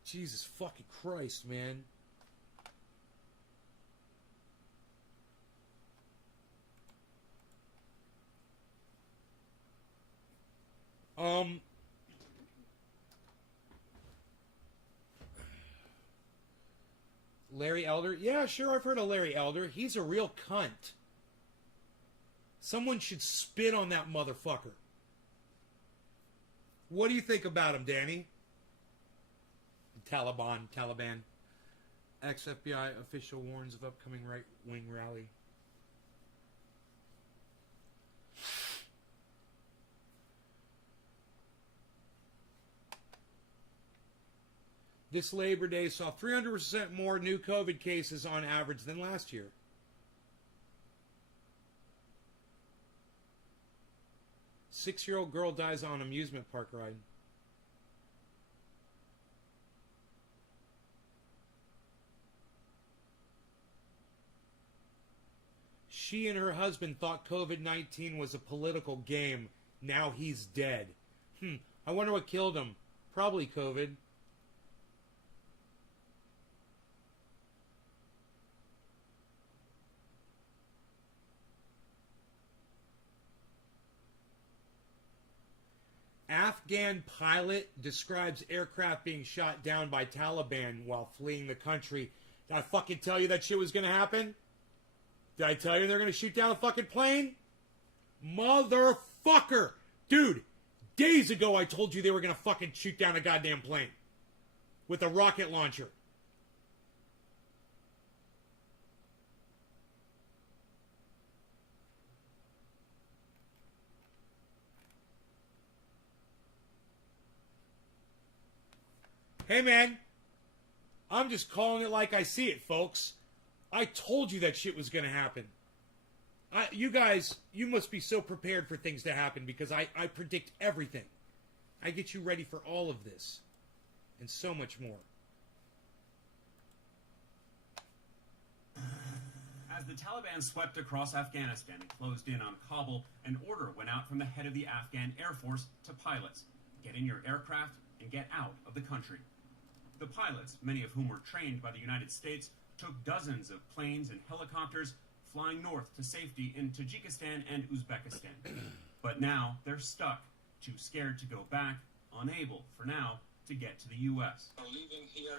Jesus fucking Christ, man. Larry Elder? Yeah, sure, I've heard of Larry Elder. He's a real cunt. Someone should spit on that motherfucker. What do you think about him, Danny? Taliban. Ex-FBI official warns of upcoming right-wing rally. This Labor Day saw 300% more new COVID cases on average than last year. Six-year-old girl dies on amusement park ride. She and her husband thought COVID-19 was a political game. Now he's dead. I wonder what killed him. Probably COVID. Afghan pilot describes aircraft being shot down by Taliban while fleeing the country. Did I fucking tell you that shit was going to happen? Did I tell you they're going to shoot down a fucking plane? Motherfucker! Dude, days ago I told you they were going to fucking shoot down a goddamn plane. With a rocket launcher. Hey, man, I'm just calling it like I see it, folks. I told you that shit was going to happen. You guys, you must be so prepared for things to happen because I predict everything. I get you ready for all of this and so much more. As the Taliban swept across Afghanistan and closed in on Kabul, an order went out from the head of the Afghan Air Force to pilots. Get in your aircraft and get out of the country. The pilots, many of whom were trained by the United States, took dozens of planes and helicopters flying north to safety in Tajikistan and Uzbekistan. But now they're stuck, too scared to go back, unable, for now, to get to the U.S. Living here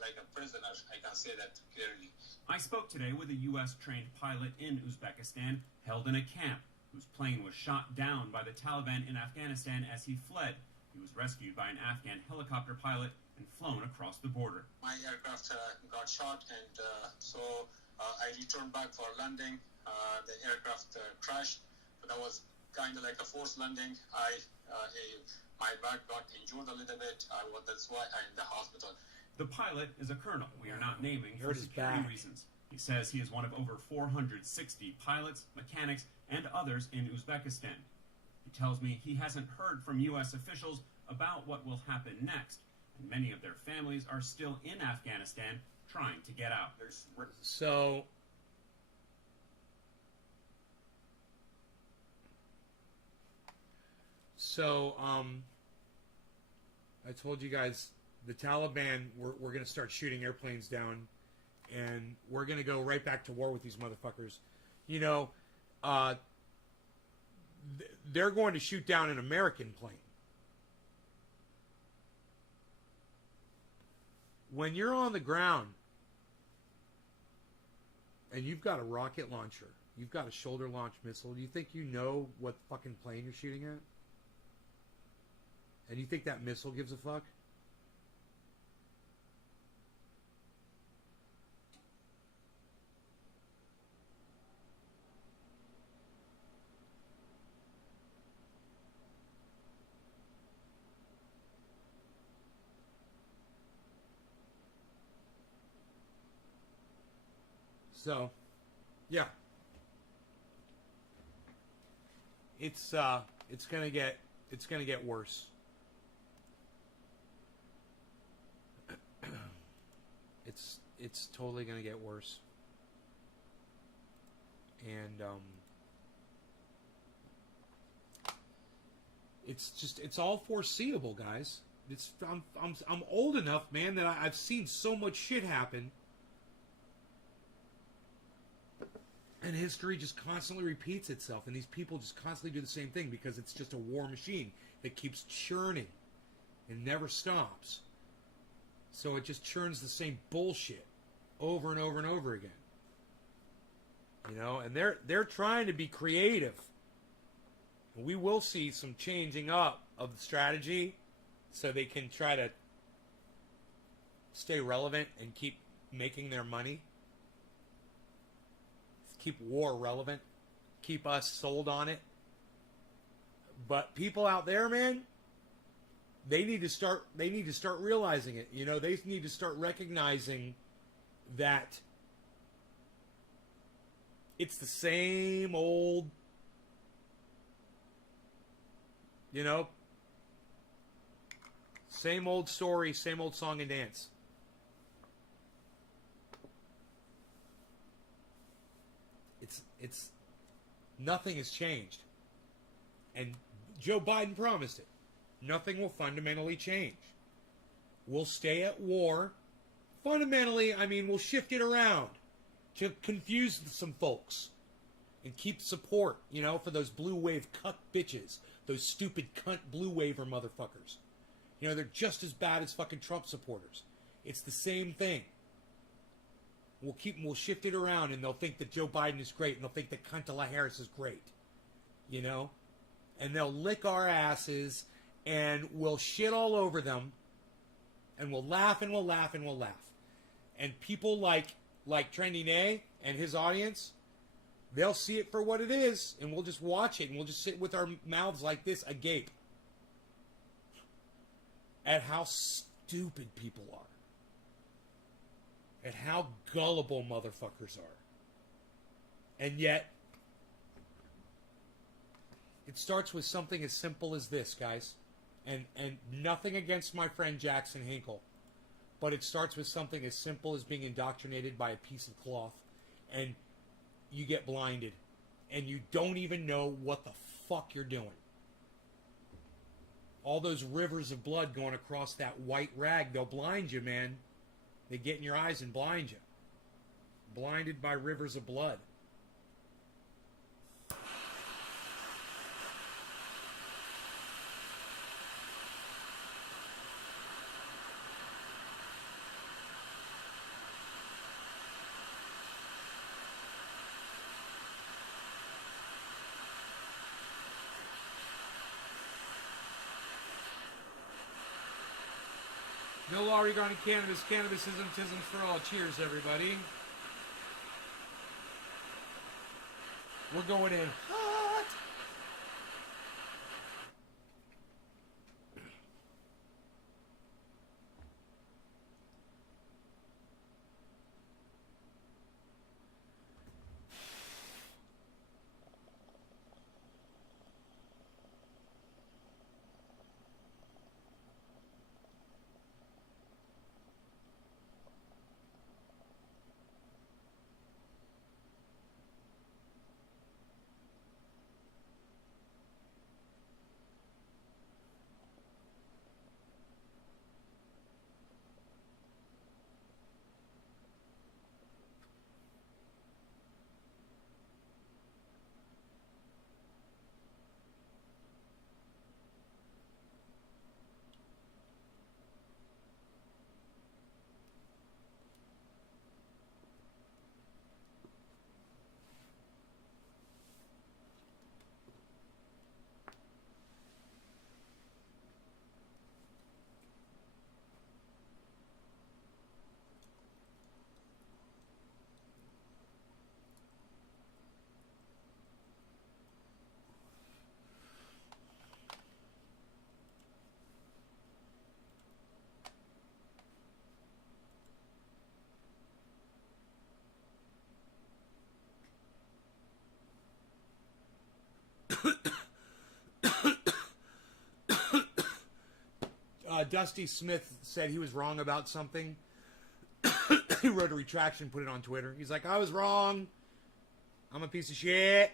like a prisoner, I can say that clearly. I spoke today with a U.S.-trained pilot in Uzbekistan held in a camp whose plane was shot down by the Taliban in Afghanistan as he fled. He was rescued by an Afghan helicopter pilot and flown across the border. My aircraft got shot, and so I returned back for landing. The aircraft crashed, but that was kind of like a forced landing. My back got injured a little bit. That's why I'm in the hospital. The pilot is a colonel we are not naming for Hurt his security back. reasons. He says he is one of over 460 pilots, mechanics, and others in Uzbekistan. He tells me he hasn't heard from U.S. officials about what will happen next, and many of their families are still in Afghanistan trying to get out. So, So, I told you guys the Taliban, we're going to start shooting airplanes down, and we're going to go right back to war with these motherfuckers. You know, they're going to shoot down an American plane. When you're on the ground and you've got a rocket launcher, you've got a shoulder launch missile, do you think you know what fucking plane you're shooting at? And you think that missile gives a fuck? So, yeah, it's gonna get worse. It's totally gonna get worse, and it's all foreseeable, guys. I'm old enough, man, that I've seen so much shit happen. And history just constantly repeats itself, and these people just constantly do the same thing because it's just a war machine that keeps churning and never stops. So it just churns the same bullshit over and over and over again. You know, and they're trying to be creative. We will see some changing up of the strategy so they can try to stay relevant and keep making their money. Keep war relevant, keep us sold on it. But people out there, man, they need to start realizing it. You know, they need to start recognizing that it's the same old, you know, same old story, same old song and dance. It's nothing has changed. And Joe Biden promised it. Nothing will fundamentally change. We'll stay at war. Fundamentally, I mean, we'll shift it around to confuse some folks and keep support, you know, for those blue wave cuck bitches, those stupid cunt blue waver motherfuckers. You know, they're just as bad as fucking Trump supporters. It's the same thing. We'll shift it around, and they'll think that Joe Biden is great, and they'll think that Kamala Harris is great, you know, and they'll lick our asses, and we'll shit all over them, and we'll laugh and we'll laugh and we'll laugh, and people like Trendy Nay and his audience, they'll see it for what it is, and we'll just watch it, and we'll just sit with our mouths like this agape at how stupid people are. At how gullible motherfuckers are. And yet, it starts with something as simple as this, guys. And nothing against my friend Jackson Hinkle. But it starts with something as simple as being indoctrinated by a piece of cloth. And you get blinded. And you don't even know what the fuck you're doing. All those rivers of blood going across that white rag, they'll blind you, man. They get in your eyes and blind you. Blinded by rivers of blood. No law regarding cannabis. Cannabis isn't tisms for all. Cheers, everybody. We're going in hot. Dusty Smith said he was wrong about something. He wrote a retraction, put it on Twitter. He's like, I was wrong. I'm a piece of shit.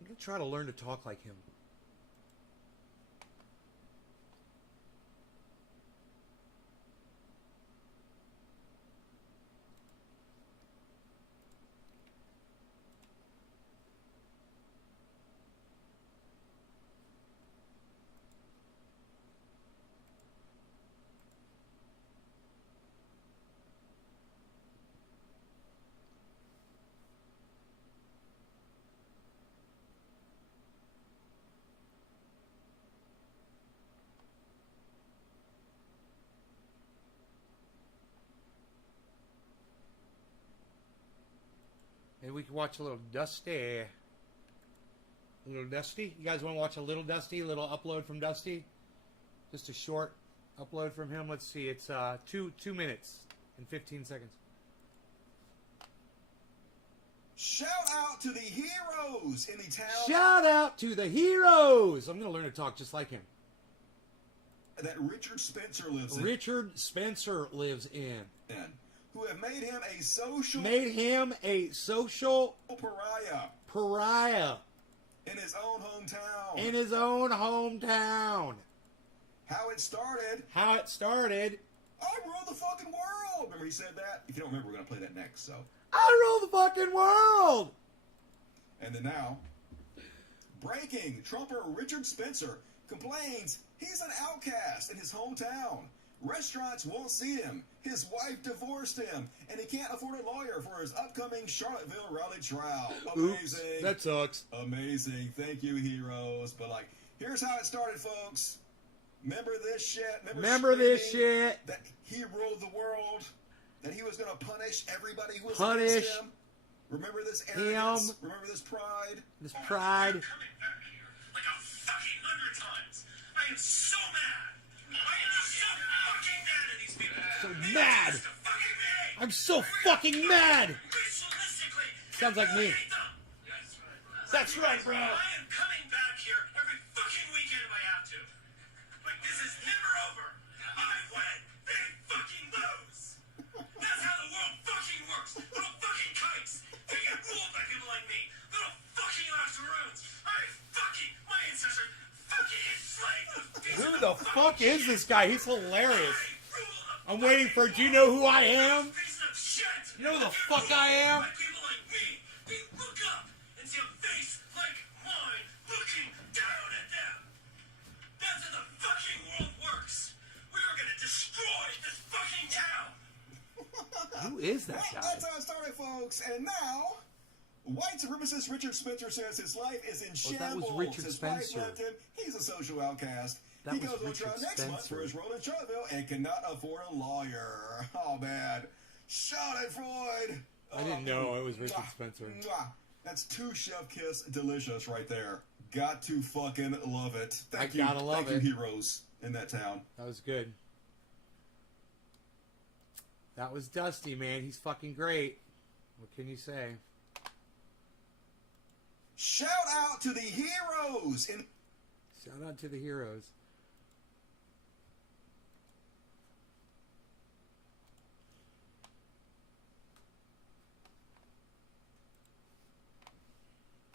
I'm going to try to learn to talk like him. Maybe we can watch a little Dusty. A little Dusty? You guys want to watch a little Dusty? A little upload from Dusty? Just a short upload from him. Let's see. It's 2 minutes and 15 seconds. Shout out to the heroes in the town Shout out to the heroes! I'm going to learn to talk just like him. that Richard Spencer lives in. Richard Spencer lives in. Who have made him a social Made him a social pariah in his own hometown. in his own hometown. How it started. How it started. I rule the fucking world. Remember he said that? If you don't remember, we're going to play that next. So. I rule the fucking world! And then now, breaking, Trumper Richard Spencer complains he's an outcast in his hometown. Restaurants won't see him. His wife divorced him, and he can't afford a lawyer for his upcoming Charlottesville rally trial. Amazing. Oops, that sucks. Amazing. Thank you, heroes. But, like, here's how it started, folks. Remember this shit? Remember this shit? That he ruled the world? That he was going to punish everybody who was Punish against him? Remember this arrogance? Remember this pride? This pride. Coming back here like a fucking 100 times. I am so mad. I am so fucking mad at these people. So They mad. are just a fucking me. I'm so fucking mad. Ritualistically, Sounds like me. humiliate them. That's right, bro. I am coming back here every fucking weekend if I have to. Like this is never over. I win, they fucking lose. That's how the world fucking works. Little fucking kikes. They get ruled by people like me. Little fucking octoroons. My ancestors fucking enslaved those pieces Who of the fucking fuck is shit. this guy? He's hilarious. I rule the I'm waiting for, do you know who I am? piece of shit. You know who the You're fuck I am? ruled by people like me. We look up and see a face like mine looking down at them. That's how the fucking world works. We are gonna destroy this fucking town. Who is that Well, guy? that's how it started, folks. And now, white supremacist Richard Spencer says his life is in Oh, that shambles. was Richard his Spencer. wife left him. He's a social outcast. That He was goes on Richard trial next month Spencer. for his role in Charlottesville and cannot afford a lawyer. Oh, man. Shout it, Freud. I didn't know it was Richard Mwah, Spencer. mwah. That's 2 chef kiss delicious right there. Got to fucking love it. Thank you. gotta love Thank it. you, heroes in that town. That was good. That was Dusty, man. He's fucking great. What can you say? Shout out to the heroes in Shout out to the heroes.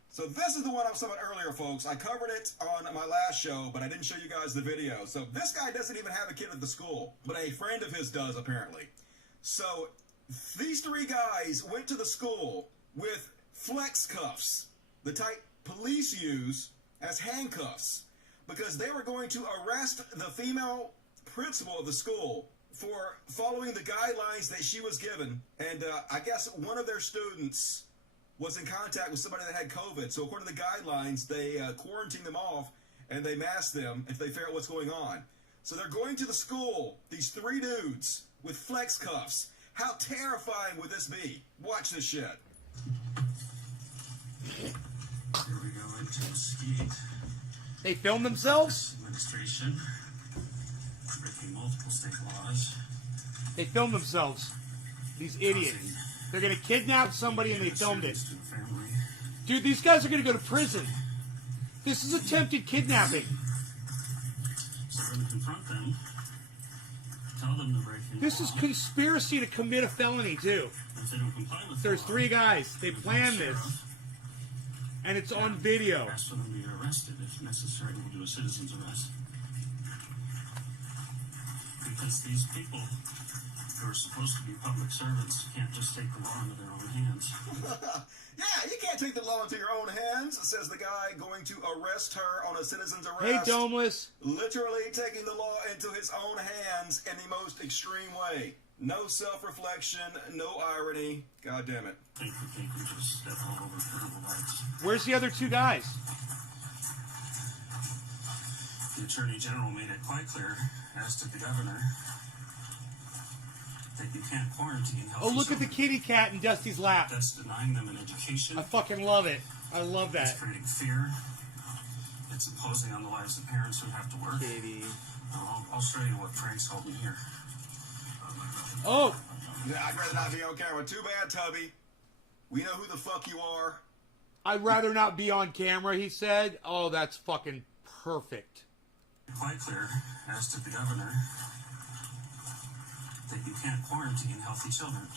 So this is the one I was talking about earlier, folks. I covered it on my last show, but I didn't show you guys the video. So this guy doesn't even have a kid at the school, but a friend of his does, apparently. So these 3 guys went to the school with flex cuffs, the type police use as handcuffs, because they were going to arrest the female principal of the school for following the guidelines that she was given. And I guess one of their students was in contact with somebody that had COVID. So according to the guidelines, they quarantined them off and they masked them if they figure out what's going on. So they're going to the school, these 3 dudes with flex cuffs. How terrifying would this be? Watch this shit. Here we go into Mesquite. They filmed themselves? Administration. Breaking multiple state laws. They filmed themselves. These idiots. They're gonna kidnap somebody and they filmed it. To the family. Dude, these guys are gonna go to prison. This is attempted kidnapping. So we're going to confront them, tell them to break in This the is law. conspiracy to commit a felony, too. If they don't comply with There's the 3 law, guys. They planned this. And it's on video. ask for them to be arrested if necessary. We'll do a citizen's arrest. Because these people who are supposed to be public servants can't just take the law into their own hands. Yeah, you can't take the law into your own hands, says the guy going to arrest her on a citizen's Hey, arrest. Domeless. Literally taking the law into his own hands in the most extreme way. No self-reflection, no irony. God damn it. I think that they can just step all over parental rights. Where's the other 2 guys? The Attorney General made it quite clear, as did the Governor, that you can't quarantine healthy Oh, look at the children. kitty cat in Dusty's lap. That's denying them an education. I fucking love it. I love that. It's creating fear. It's imposing on the lives of parents who have to work. Kitty. I'll show you what Frank's holding here. Oh, Yeah, I'd rather not be on camera. Too bad, Tubby. We know who the fuck you are. I'd rather not be on camera, he said. Oh, that's fucking perfect. Quite clear, as did the Governor, that you can't quarantine healthy children.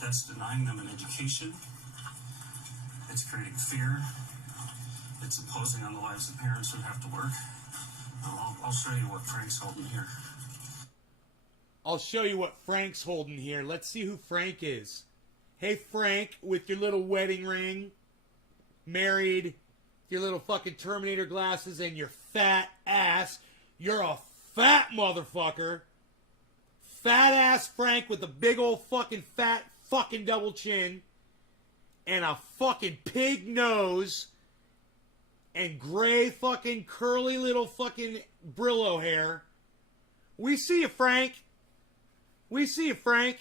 That's denying them an education. It's creating fear. It's imposing on the lives of parents who have to work. I'll show you what Frank's holding here. I'll show you what Frank's holding here. Let's see who Frank is. Hey, Frank, with your little wedding ring, married, your little fucking Terminator glasses, and your fat ass. You're a fat motherfucker. Fat ass Frank with a big old fucking fat fucking double chin and a fucking pig nose and gray fucking curly little fucking Brillo hair. We see you, Frank. We see you, Frank.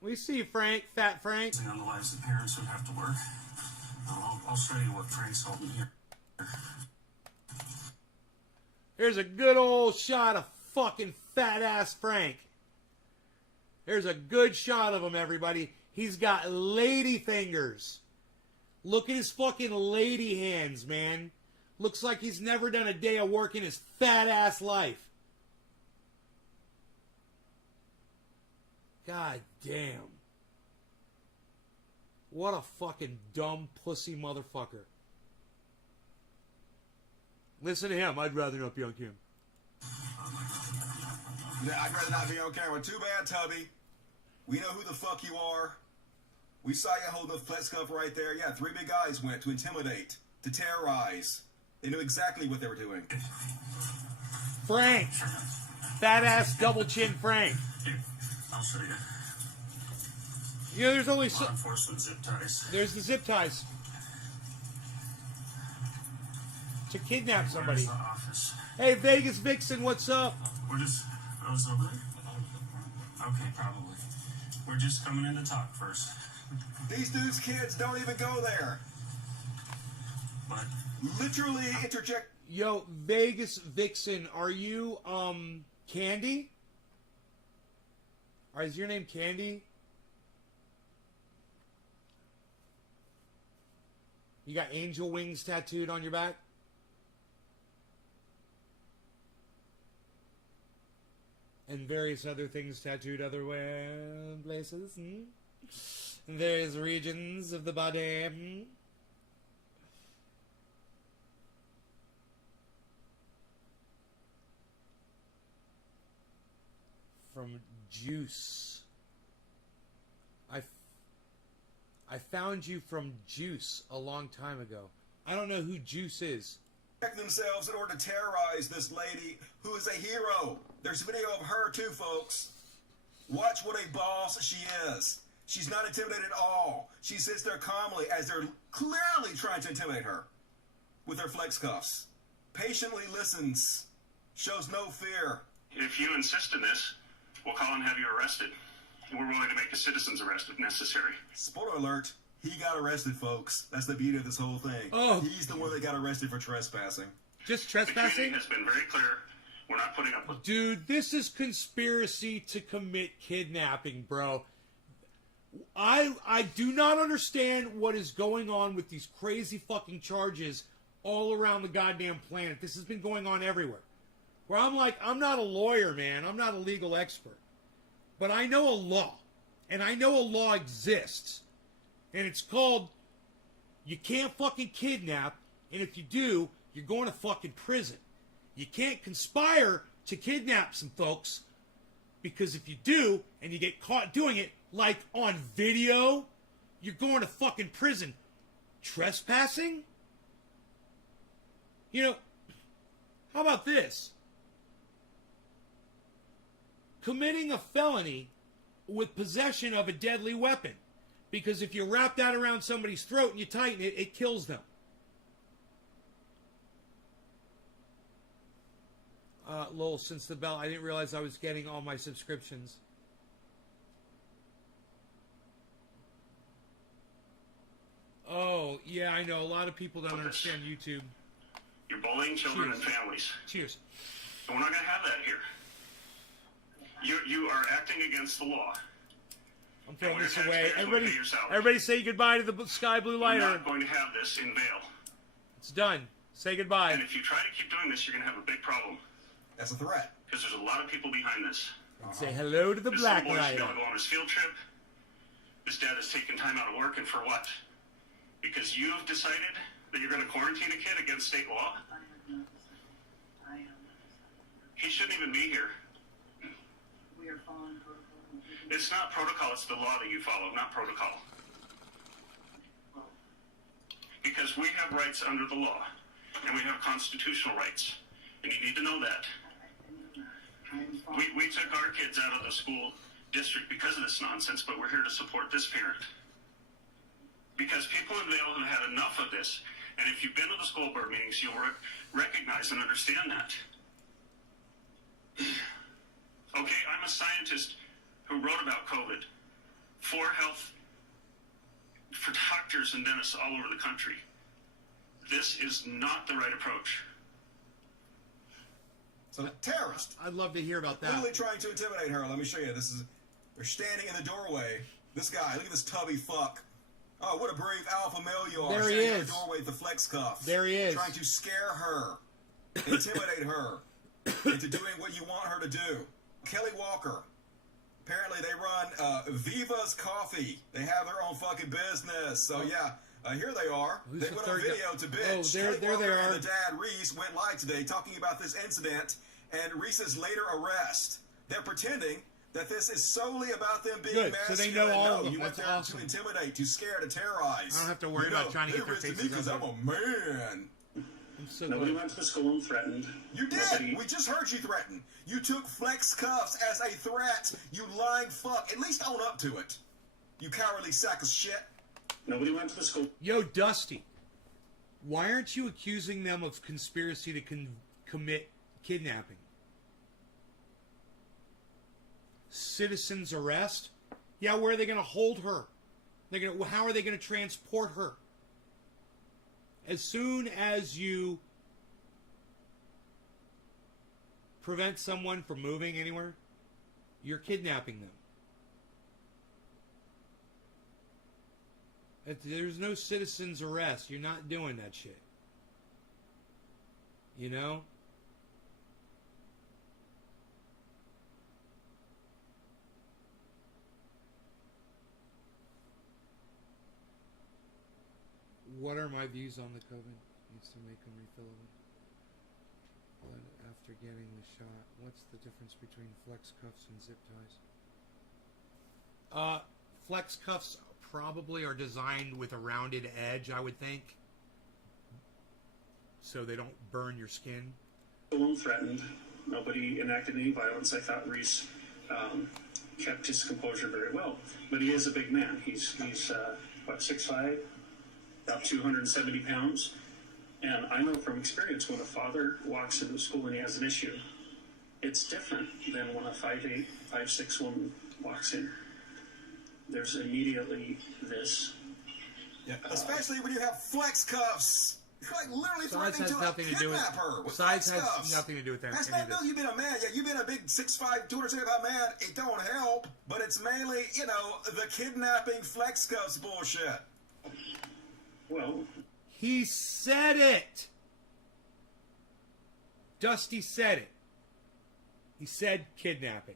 We see you, Frank. Fat Frank. On the lives of parents who have to work. I'll show you what Frank's holding here. Here's a good old shot of fucking fat ass Frank. Here's a good shot of him, everybody. He's got lady fingers. Look at his fucking lady hands, man. Looks like he's never done a day of work in his fat ass life. God damn. What a fucking dumb pussy motherfucker. Listen to him. I'd rather not be on camera. Yeah, I'd rather not be on camera. Too bad, Tubby. We know who the fuck you are. We saw you hold the flex cuff right there. Yeah, 3 big guys went to intimidate, to terrorize. They knew exactly what they were doing. Frank. Fat ass double chin Frank. Here, I'll show you. You know, there's only Law enforcement zip ties. there's the zip ties to kidnap somebody. Where's the office? Hey, Vegas Vixen, what's up? We're just... I was over there? Okay, probably. We're just coming in to talk first. These dudes' kids don't even go there. But Literally interject. Yo, Vegas Vixen, are you Candy? Or is your name Candy? You got angel wings tattooed on your back? And various other things tattooed other places. Various regions of the body. From Juice. I found you from Juice a long time ago. I don't know who Juice is. Themselves in order to terrorize this lady who is a hero. There's video of her too, folks. Watch what a boss she is. She's not intimidated at all. She sits there calmly as they're clearly trying to intimidate her with her flex cuffs. Patiently listens. Shows no fear. If you insist on this, we'll call and have you arrested. We're willing to make a citizen's arrest if necessary. Spoiler alert. He got arrested, folks. That's the beauty of this whole thing. Oh. He's the one that got arrested for trespassing. Just The community trespassing? has been very clear. We're not putting up with... Dude, this is conspiracy to commit kidnapping, bro. I do not understand what is going on with these crazy fucking charges all around the goddamn planet. This has been going on everywhere. Where I'm like, I'm not a lawyer, man. I'm not a legal expert. But I know a law. And I know a law exists. And it's called, you can't fucking kidnap. And if you do, you're going to fucking prison. You can't conspire to kidnap some folks. Because if you do, and you get caught doing it, like on video, you're going to fucking prison. Trespassing? You know, how about this? Committing a felony with possession of a deadly weapon. Because if you wrap that around somebody's throat and you tighten it, it kills them. Lowell, since the bell, I didn't realize I was getting all my subscriptions. Oh, yeah, I know. A lot of people don't understand YouTube. You're bullying children and families. Cheers. And we're not going to have that here. You are acting against the law. I'm throwing And this we're away. taxpayers, we pay your salary. Everybody say goodbye to the sky blue We're lighter. not going to have this in Vail. It's done. Say goodbye. And if you try to keep doing this, you're going to have a big problem. That's a threat. Because there's a lot of people behind this. Say hello to the This black little boy should be lighter. able to go on his field trip. His dad has taken time out of work, and for what? Because you have decided that you're going to quarantine a kid against state law? He shouldn't even be here. We are following protocol. It's not protocol, it's the law that you follow, not protocol. Because we have rights under the law, and we have constitutional rights, and you need to know that. We took our kids out of the school district because of this nonsense, but we're here to support this parent. Because people in Vail have had enough of this, and if you've been to the school board meetings, you'll recognize and understand that. Okay, I'm a scientist who wrote about COVID for health, for doctors and dentists all over the country. This is not the right approach. So, terrorist. I'd love to hear about that. Literally trying to intimidate her. Let me show you. They're standing in the doorway. This guy, look at this tubby fuck. Oh, what a brave alpha male you are. There he standing in is. the doorway with the flex cuffs. There he is. Trying to scare her, intimidate her into doing what you want her to do. Kelly Walker. Apparently they run Viva's Coffee. They have their own fucking business. So yeah, here they are. Who's They the went on third video guy? to bitch. Oh, there Kelly Walker they are. and the dad Reese went live today talking about this incident and Reese's later arrest. They're pretending that this is solely about them being Good, so they know masculine. all No, of them. you went That's there awesome. to intimidate, to scare, to terrorize. I don't have to worry about trying to get their they faces because I'm over. a man. I'm so Nobody glad. went to the school and threatened. You did. Nobody- We just heard you threaten. You took flex cuffs as a threat. You lying fuck. At least own up to it. You cowardly sack of shit. Nobody went to the school. Yo, Dusty, why aren't you accusing them of conspiracy to commit kidnapping? Citizen's arrest? Yeah, where are they going to hold her? How are they going to transport her? As soon as you prevent someone from moving anywhere, you're kidnapping them. There's no citizen's arrest. You're not doing that shit. You know? What are my views on the COVID? Needs to make them refillable. But after getting the shot, what's the difference between flex cuffs and zip ties? Flex cuffs probably are designed with a rounded edge, I would think, so they don't burn your skin. School and threatened. Nobody enacted any violence. I thought Reese kept his composure very well. But he is a big man. He's 6'5", about 270 pounds. And I know from experience when a father walks into school and he has an issue, it's different than when a 5'8", 5'6" woman walks in. There's immediately this. Yeah. Especially when you have flex cuffs. Like literally Size threatening has to nothing to do with kidnap her with size flex has cuffs. nothing to do with that. That's any not of this. no. You've been a man. Yeah, you've been a big 6'5", 275 man. It don't help. But it's mainly, you know, the kidnapping flex cuffs bullshit. Well, He said it. Dusty said it. He said kidnapping.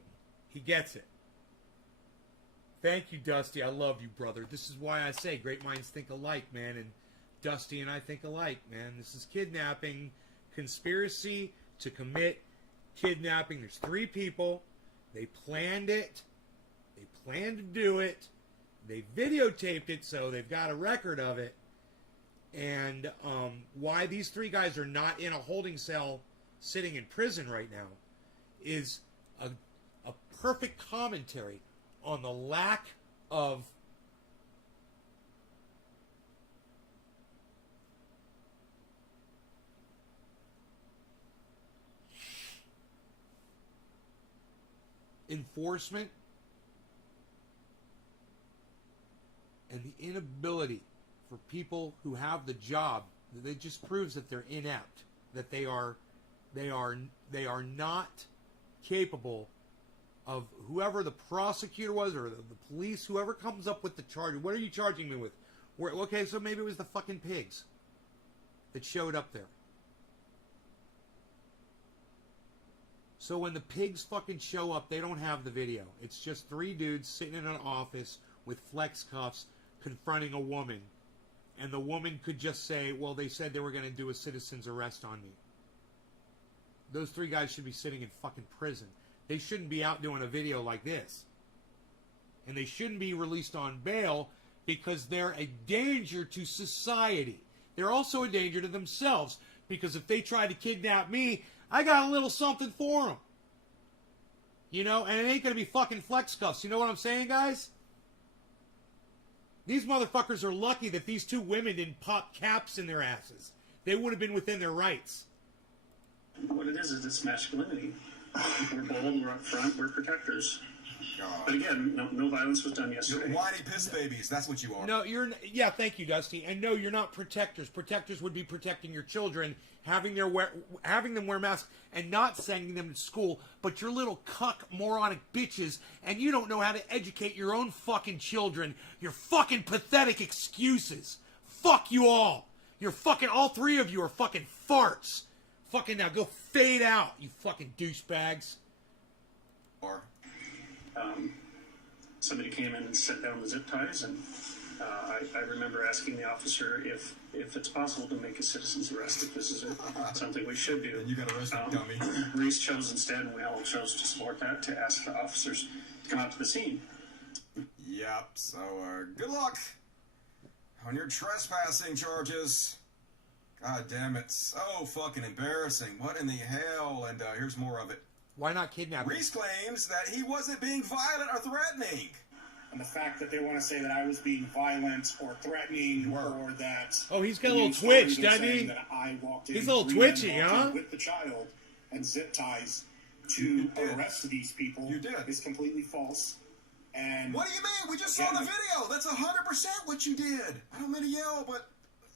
He gets it. Thank you, Dusty. I love you, brother. This is why I say great minds think alike, man. And Dusty and I think alike, man. This is kidnapping. Conspiracy to commit kidnapping. There's 3 people. They planned it. They planned to do it. They videotaped it, so they've got a record of it. And why these 3 guys are not in a holding cell sitting in prison right now is a perfect commentary on the lack of enforcement and the inability for people who have the job. It just proves that they're inept, that they are not capable of whoever the prosecutor was or the police, whoever comes up with the charge. What are you charging me with? Okay, so maybe it was the fucking pigs that showed up there. So when the pigs fucking show up, they don't have the video. It's just 3 dudes sitting in an office with flex cuffs confronting a woman. And the woman could just say, well, they said they were going to do a citizen's arrest on me. Those 3 guys should be sitting in fucking prison. They shouldn't be out doing a video like this. And they shouldn't be released on bail because they're a danger to society. They're also a danger to themselves because if they try to kidnap me, I got a little something for them. You know, and it ain't going to be fucking flex cuffs. You know what I'm saying, guys? These motherfuckers are lucky that these 2 women didn't pop caps in their asses. They would have been within their rights. what it is it's masculinity. We're bold, we're up front, we're protectors. God. But again, no violence was done You're yesterday. whiny piss babies. That's what you are. No, thank you, Dusty. And no, you're not protectors. Protectors would be protecting your children, having them wear masks, and not sending them to school. But you're little cuck moronic bitches, and you don't know how to educate your own fucking children. You're fucking pathetic excuses. Fuck you all. You're fucking, all 3 of you are fucking farts. Fucking now, go fade out, you fucking douchebags. Or Somebody came in and set down the zip ties, and I remember asking the officer if it's possible to make a citizen's arrest, if this is something we should do. And you got arrested, dummy. Reese chose instead, and we all chose to support that, to ask the officers to come out to the scene. Yep, so good luck on your trespassing charges. God damn it. So fucking embarrassing. What in the hell? And here's more of it. Why not kidnap him? Reese claims that he wasn't being violent or threatening. And the fact that they want to say that I was being violent or threatening or that... Oh, he's got a little twitch, doesn't he? That I walked in, He's a little twitchy, huh? With the child and zip ties to arrest these people. You did. Is completely false. And what do you mean? We just saw the video. That's 100% what you did. I don't mean to yell, but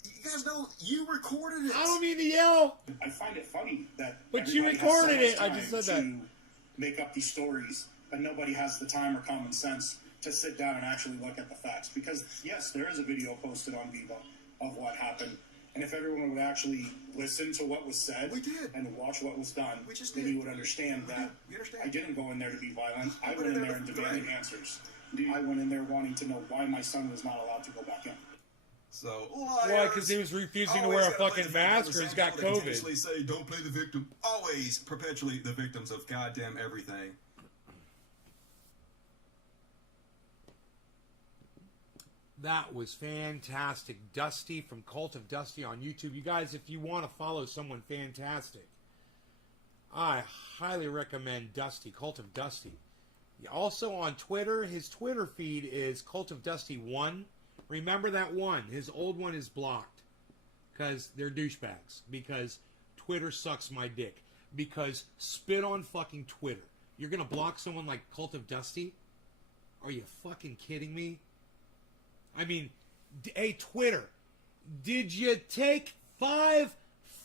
you guys know you recorded it. I don't mean to yell. I find it funny that... But you everybody has recorded so much it. I just said that. to make up these stories, but nobody has the time or common sense to sit down and actually look at the facts. Because, yes, there is a video posted on Viva of what happened. And if everyone would actually listen to what was said and watch what was done, then you would understand that I didn't go in there to be violent. I went in there and demanded answers. I went in there wanting to know why my son was not allowed to go back in. So, why? Because he was refusing to wear a fucking mask or he's got COVID. Continuously say, don't play the victim. Always perpetually the victims of goddamn everything. That was fantastic. Dusty from Cult of Dusty on YouTube. You guys, if you want to follow someone fantastic, I highly recommend Dusty, Cult of Dusty. Also on Twitter, his Twitter feed is Cult of Dusty 1. Remember that one. His old one is blocked. Because they're douchebags. Because Twitter sucks my dick. Because spit on fucking Twitter. You're going to block someone like Cult of Dusty? Are you fucking kidding me? I mean, hey, Twitter, did you take 5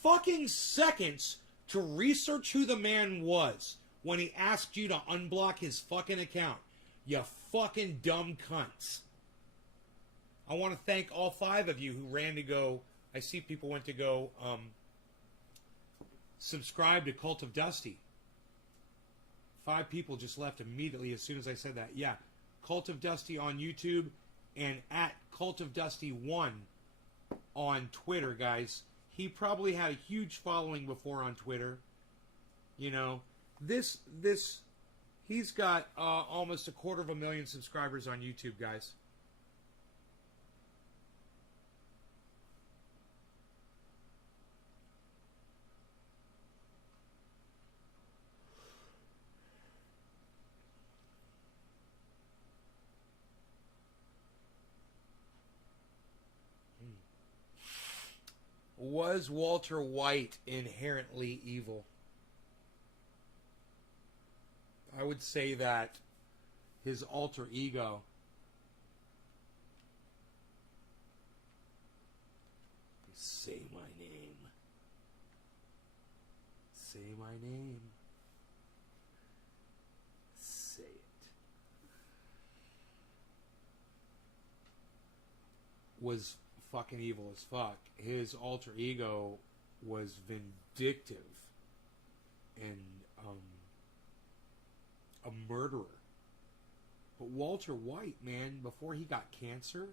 fucking seconds to research who the man was when he asked you to unblock his fucking account. You fucking dumb cunts. I want to thank all 5 of you who ran to go. I see people went to go subscribe to Cult of Dusty. 5 people just left immediately as soon as I said that. Yeah, Cult of Dusty on YouTube and at Cult of Dusty 1 on Twitter, guys. He probably had a huge following before on Twitter. You know, he's got almost 250,000 subscribers on YouTube, guys. Was Walter White inherently evil? I would say that his alter ego say my name. Say my name. Say it. Was fucking evil as fuck. His alter ego was vindictive and a murderer. But Walter White, man, before he got cancer,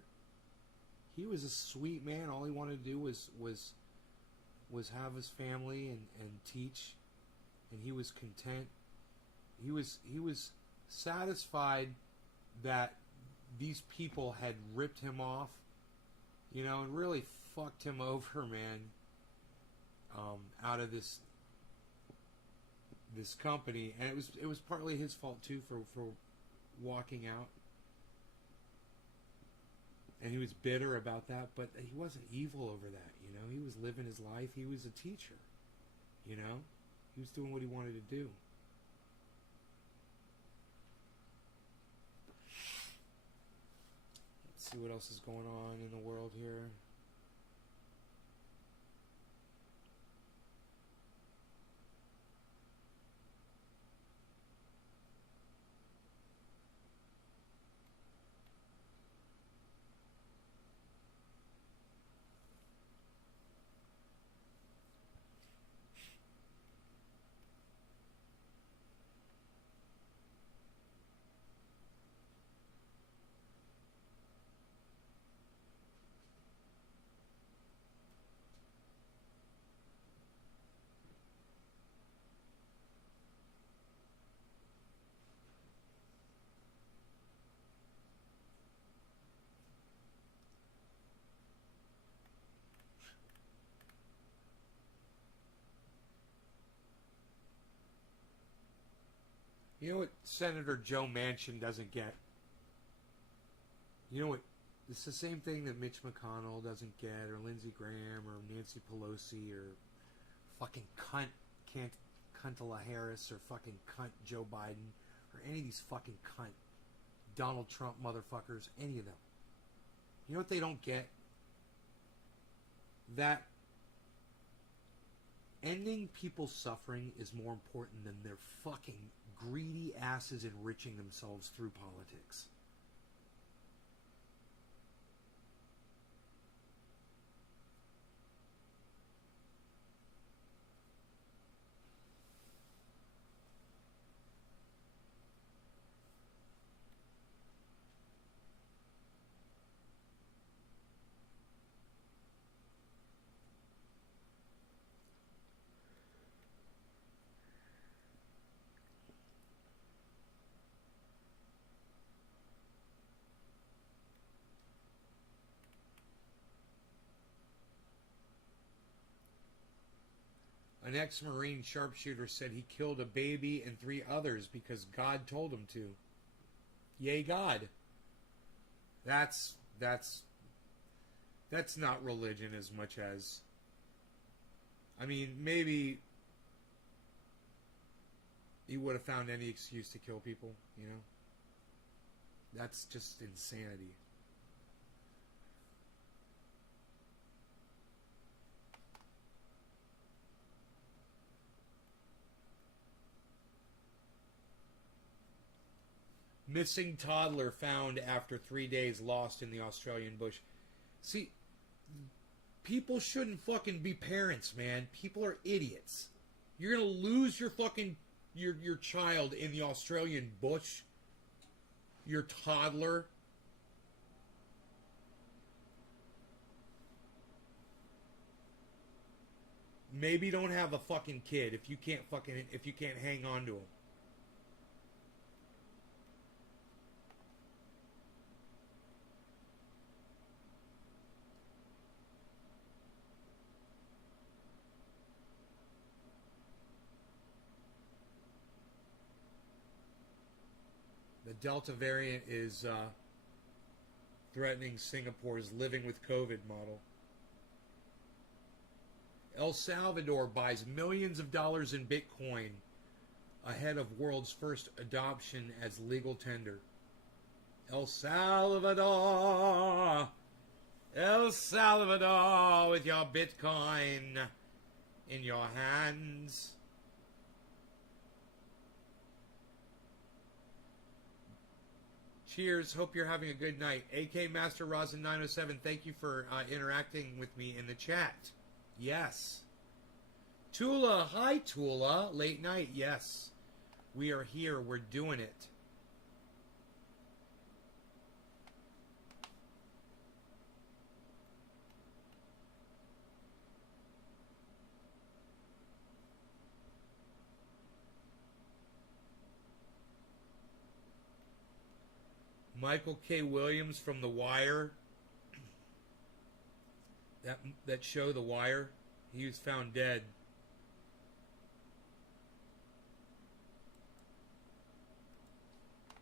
he was a sweet man. All he wanted to do was have his family and teach, and he was content. He was satisfied that these people had ripped him off, you know, and really fucked him over, man, out of this company. And it was partly his fault too for walking out. And he was bitter about that, but he wasn't evil over that, you know. He was living his life. He was a teacher, you know. He was doing what he wanted to do. Let's see what else is going on in the world here. You know what Senator Joe Manchin doesn't get? You know what? It's the same thing that Mitch McConnell doesn't get, or Lindsey Graham, or Nancy Pelosi, or fucking Cuntala Harris, or fucking cunt Joe Biden, or any of these fucking cunt Donald Trump motherfuckers, any of them. You know what they don't get? That ending people's suffering is more important than their fucking greedy asses enriching themselves through politics. An ex-Marine sharpshooter said he killed a baby and 3 others because God told him to. Yay, God. That's not religion as much as... I mean, maybe he would have found any excuse to kill people, you know? That's just insanity. Missing toddler found after 3 days lost in the Australian bush. See, people shouldn't fucking be parents, man. People are idiots. You're gonna lose your fucking your child in the Australian bush. Your toddler. Maybe don't have a fucking kid if you can't hang on to him. The Delta variant is threatening Singapore's living with COVID model. El Salvador buys millions of dollars in Bitcoin ahead of world's first adoption as legal tender. El Salvador! El Salvador with your Bitcoin in your hands. Cheers. Hope you're having a good night. AK Master Rosin 907, thank you for interacting with me in the chat. Yes. Tula, hi Tula. Late night, yes. We are here. We're doing it. Michael K. Williams from The Wire. That show, The Wire. He was found dead.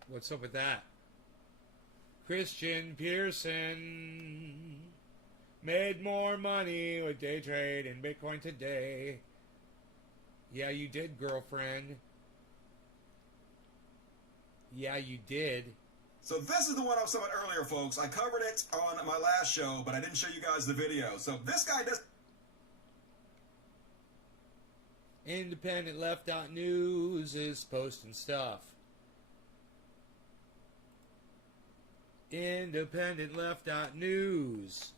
What's up with that? Christian Pearson made more money with day trade and Bitcoin today. Yeah, you did, girlfriend. Yeah, you did. So this is the one I was talking about earlier, folks. I covered it on my last show, but I didn't show you guys the video. So this guy does... IndependentLeft.news is posting stuff. IndependentLeft.news.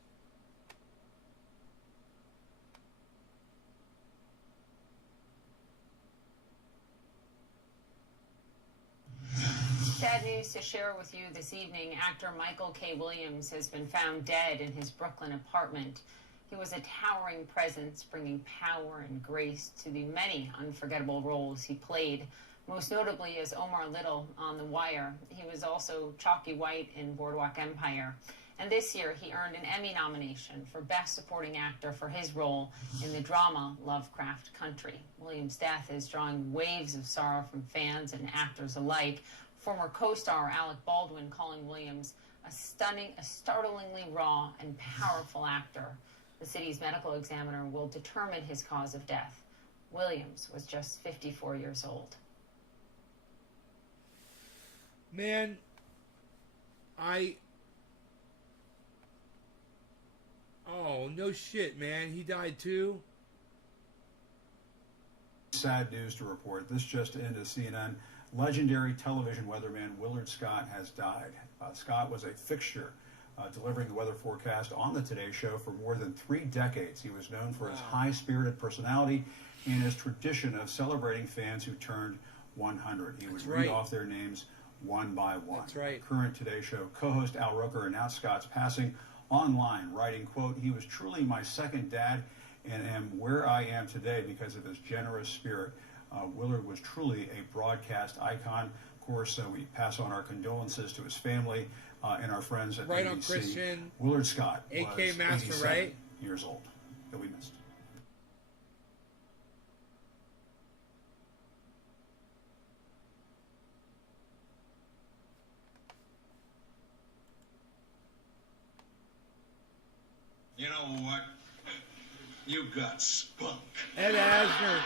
Sad news to share with you this evening. Actor Michael K. Williams has been found dead in his Brooklyn apartment. He was a towering presence, bringing power and grace to the many unforgettable roles he played, most notably as Omar Little on The Wire. He was also Chalky White in Boardwalk Empire. And this year, he earned an Emmy nomination for Best Supporting Actor for his role in the drama Lovecraft Country. Williams' death is drawing waves of sorrow from fans and actors alike. Former co-star Alec Baldwin calling Williams a startlingly raw and powerful actor. The city's medical examiner will determine his cause of death. Williams was just 54 years old. Man, oh, no shit, man. He died too? Sad news to report. This just into CNN. Legendary television weatherman Willard Scott has died. Scott was a fixture delivering the weather forecast on the Today Show for more than 3 decades. He was known for his high-spirited personality and his tradition of celebrating fans who turned 100. He would read off their names one by one. That's right. Current Today Show co-host Al Roker announced Scott's passing online, writing, quote, "He was truly my second dad and am where I am today because of his generous spirit." Willard was truly a broadcast icon. Of course, we pass on our condolences to his family and our friends at right ABC. On, Christian. Willard Scott AK was Master, 87 right? years old. He'll be missed. You know what? You got spunk. Ed Asner.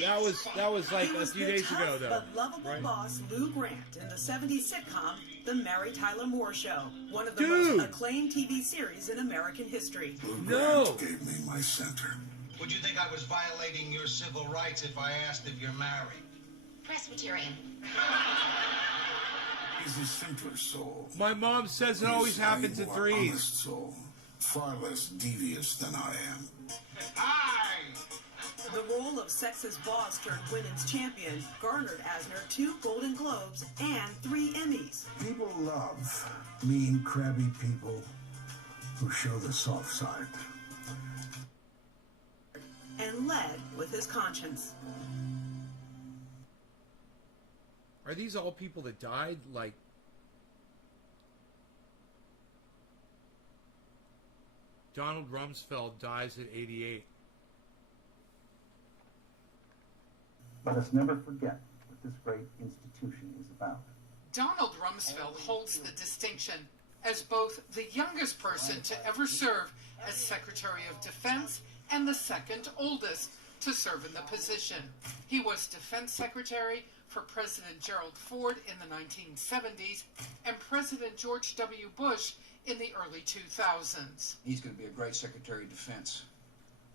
That was like a few days ago, though. But lovable boss Lou Grant in the 70s sitcom The Mary Tyler Moore Show, one of the most acclaimed TV series in American history. Lou Grant gave me my center. Would you think I was violating your civil rights if I asked if you're married? Press Presbyterian. He's a simpler soul. My mom says it always happens in More threes. honest soul, far less devious than I am. The role of sexist boss turned women's champion garnered Asner 2 Golden Globes and 3 Emmys. People love mean, crabby people who show the soft side. And led with his conscience. Are these all people that died? Like, Donald Rumsfeld dies at 88. Let us never forget what this great institution is about. Donald Rumsfeld holds the distinction as both the youngest person to ever serve as Secretary of Defense and the second oldest to serve in the position. He was Defense Secretary for President Gerald Ford in the 1970s and President George W. Bush in the early 2000s. He's going to be a great Secretary of Defense.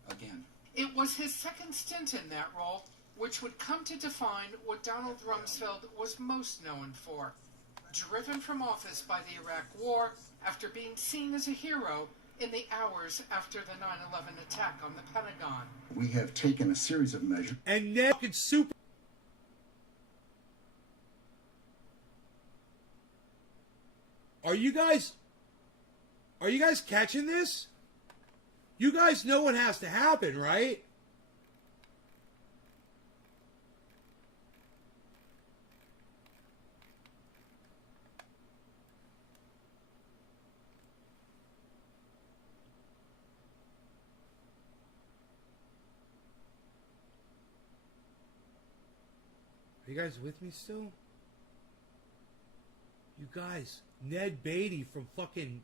Again. It was his second stint in that role which would come to define what Donald Rumsfeld was most known for. Driven from office by the Iraq War after being seen as a hero in the hours after the 9/11 attack on the Pentagon. We have taken a series of measures. And now it's super. Are you guys catching this? You guys know what has to happen, right? Are you guys with me still? You guys, Ned Beatty from fucking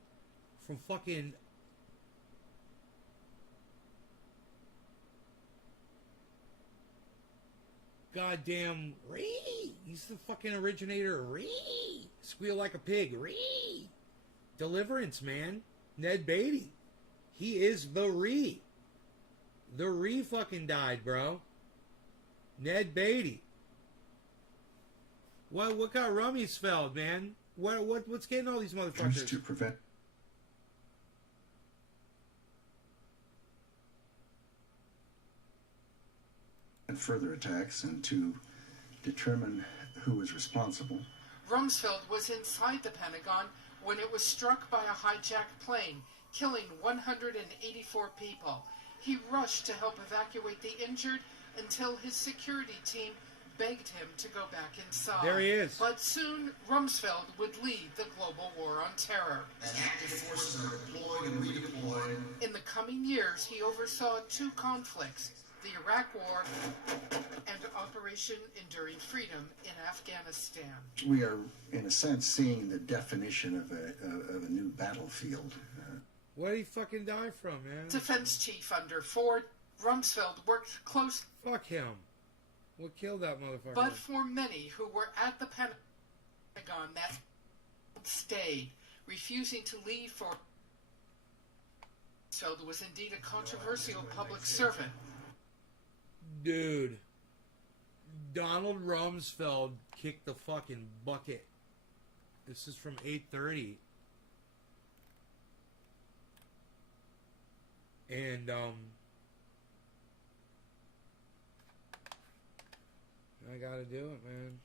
goddamn Ree. He's the fucking originator of Ree. Squeal like a pig. Ree. Deliverance, man. Ned Beatty. He is the Ree. The Ree fucking died, bro. Ned Beatty. What got Rumsfeld, man? What's getting all these motherfuckers? To prevent further attacks and to determine who is responsible. Rumsfeld was inside the Pentagon when it was struck by a hijacked plane, killing 184 people. He rushed to help evacuate the injured until his security team begged him to go back inside. There he is. But soon, Rumsfeld would lead the global war on terror. And active forces are deployed and redeployed. In the coming years, he oversaw 2 conflicts, the Iraq War and Operation Enduring Freedom in Afghanistan. We are, in a sense, seeing the definition of a new battlefield. What did he fucking die from, man? Defense chief under Ford, Rumsfeld worked close. Fuck him. What killed that motherfucker? But for many who were at the Pentagon, that stayed, refusing to leave for Rumsfeld was indeed a controversial public servant. Dude, Donald Rumsfeld kicked the fucking bucket. This is from 8:30. And, I gotta do it, man.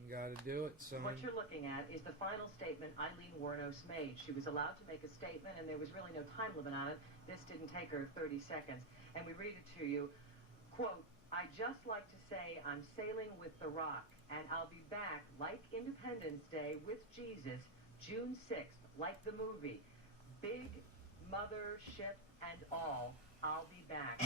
I gotta do it, son. What you're looking at is the final statement Eileen Wuornos made. She was allowed to make a statement, and there was really no time limit on it. This didn't take her 30 seconds. And we read it to you. Quote, "I just like to say I'm sailing with the Rock, and I'll be back like Independence Day with Jesus, June 6th, like the movie. Big mother ship and all, I'll be back."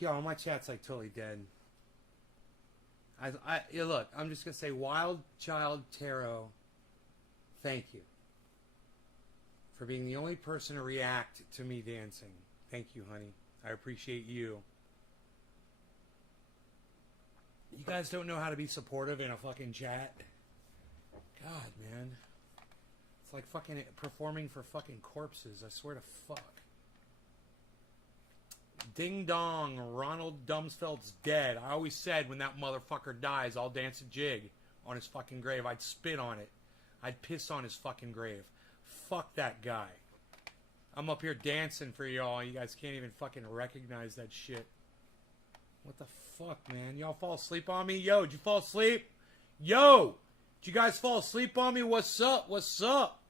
y'all. My chat's like totally dead. Yeah, look, I'm just gonna say, Wild Child Tarot, thank you for being the only person to react to me dancing. Thank you, honey. I appreciate you. You guys don't know how to be supportive in a fucking chat. God, man. It's like fucking performing for fucking corpses. I swear to fuck. Ding dong, Ronald Dumsfeld's dead. I always said when that motherfucker dies, I'll dance a jig on his fucking grave. I'd spit on it. I'd piss on his fucking grave. Fuck that guy. I'm up here dancing for y'all. You guys can't even fucking recognize that shit. What the fuck, man? Y'all fall asleep on me? Yo, did you fall asleep? Yo! Did you guys fall asleep on me? What's up? What's up?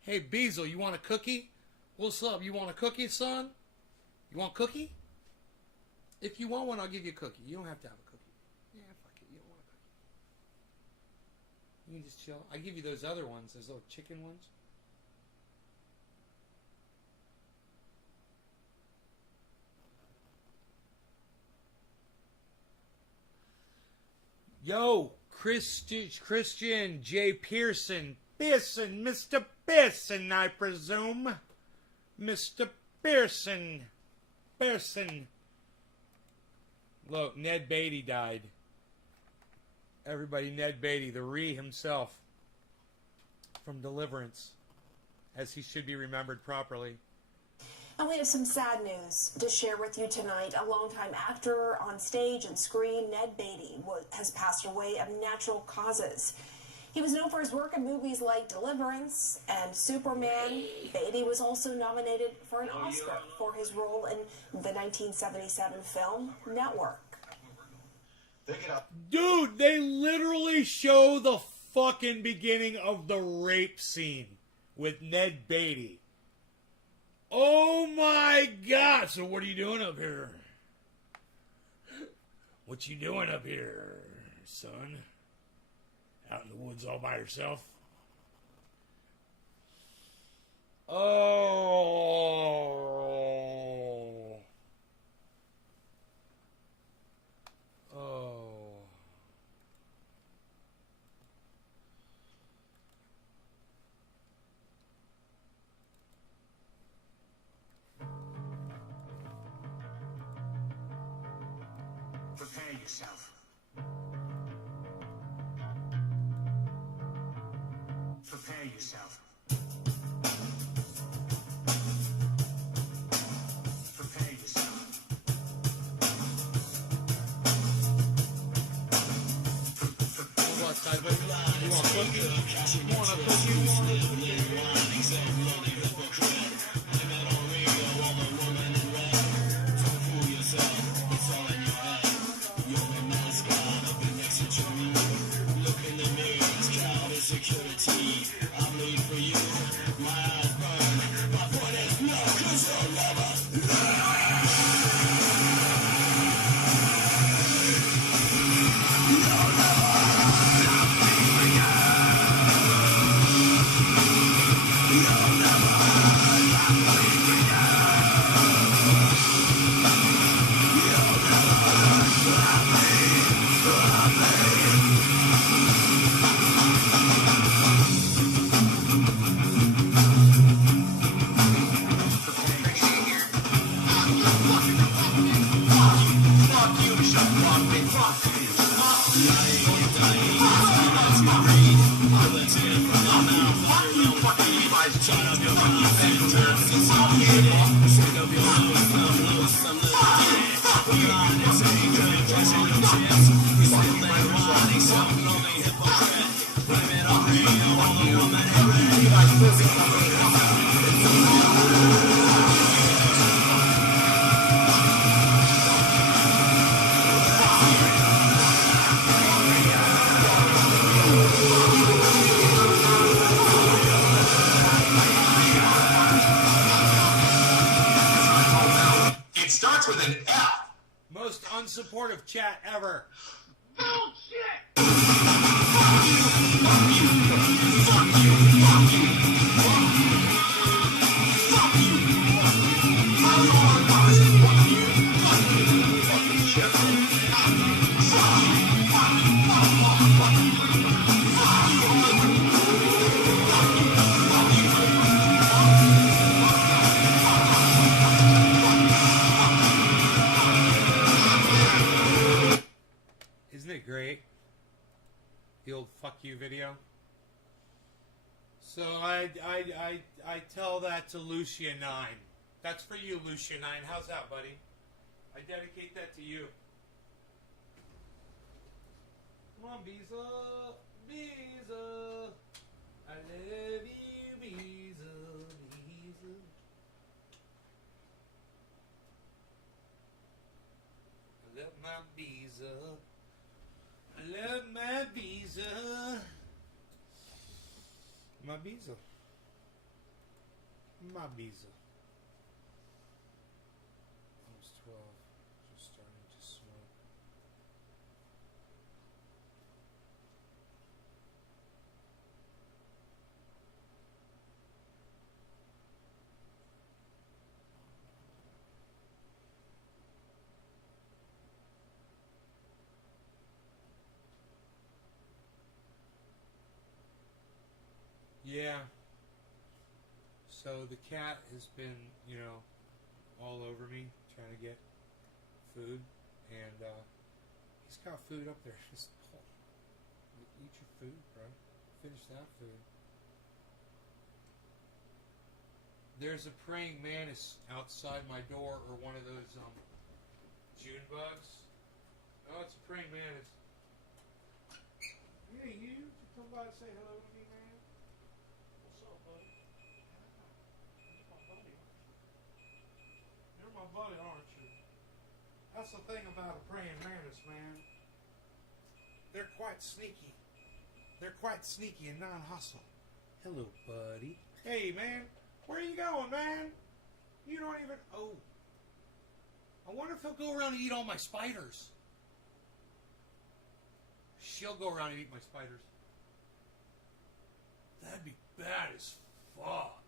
Hey, Beazle, you want a cookie? What's up? You want a cookie, son? You want a cookie? If you want one, I'll give you a cookie. You don't have to have a cookie. Yeah, fuck it. You don't want a cookie. You can just chill. I give you those other ones, those little chicken ones. Yo, Christian J. Pearson. Pearson, Mr. Pearson, I presume. Mr. Pearson. Pearson. Look, Ned Beatty died. Everybody, Ned Beatty, the Ree himself. From Deliverance. As he should be remembered properly. And we have some sad news to share with you tonight. A longtime actor on stage and screen, Ned Beatty, has passed away of natural causes. He was known for his work in movies like Deliverance and Superman. Beatty was also nominated for an Oscar for his role in the 1977 film Network. Dude, they literally show the fucking beginning of the rape scene with Ned Beatty. Oh my God! So what are you doing up here? What you doing up here, son? Out in the woods all by yourself? Oh. Oh. Prepare yourself. Prepare yourself. Prepare yourself. What, Cyber? You want cookie? You want a cookie? It starts with an F. Most unsupportive chat ever. Bullshit! video. So I tell that to Lucia9. That's for you, Lucia9. How's that, buddy? I dedicate that to you. Come on, Beezel. Beezel. I love you, Beezel. Beezel. I love my Beezel. I love my Beezel. My Beezel. My Beezel. Almost 12. Just starting to smoke. Yeah. So the cat has been, you know, all over me trying to get food, and he's got food up there. Just eat your food, bro. Finish that food. There's a praying mantis outside my door, or one of those June bugs. Oh, it's a praying mantis. Hey, you come by and say hello to me, man. What's up, buddy? You're my buddy. You're my buddy, aren't you? That's the thing about a praying mantis, man. They're quite sneaky. They're quite sneaky and non-hostile. Hello, buddy. Hey, man. Where are you going, man? You don't even... Oh. I wonder if he'll go around and eat all my spiders. She'll go around and eat my spiders. That'd be bad as fuck.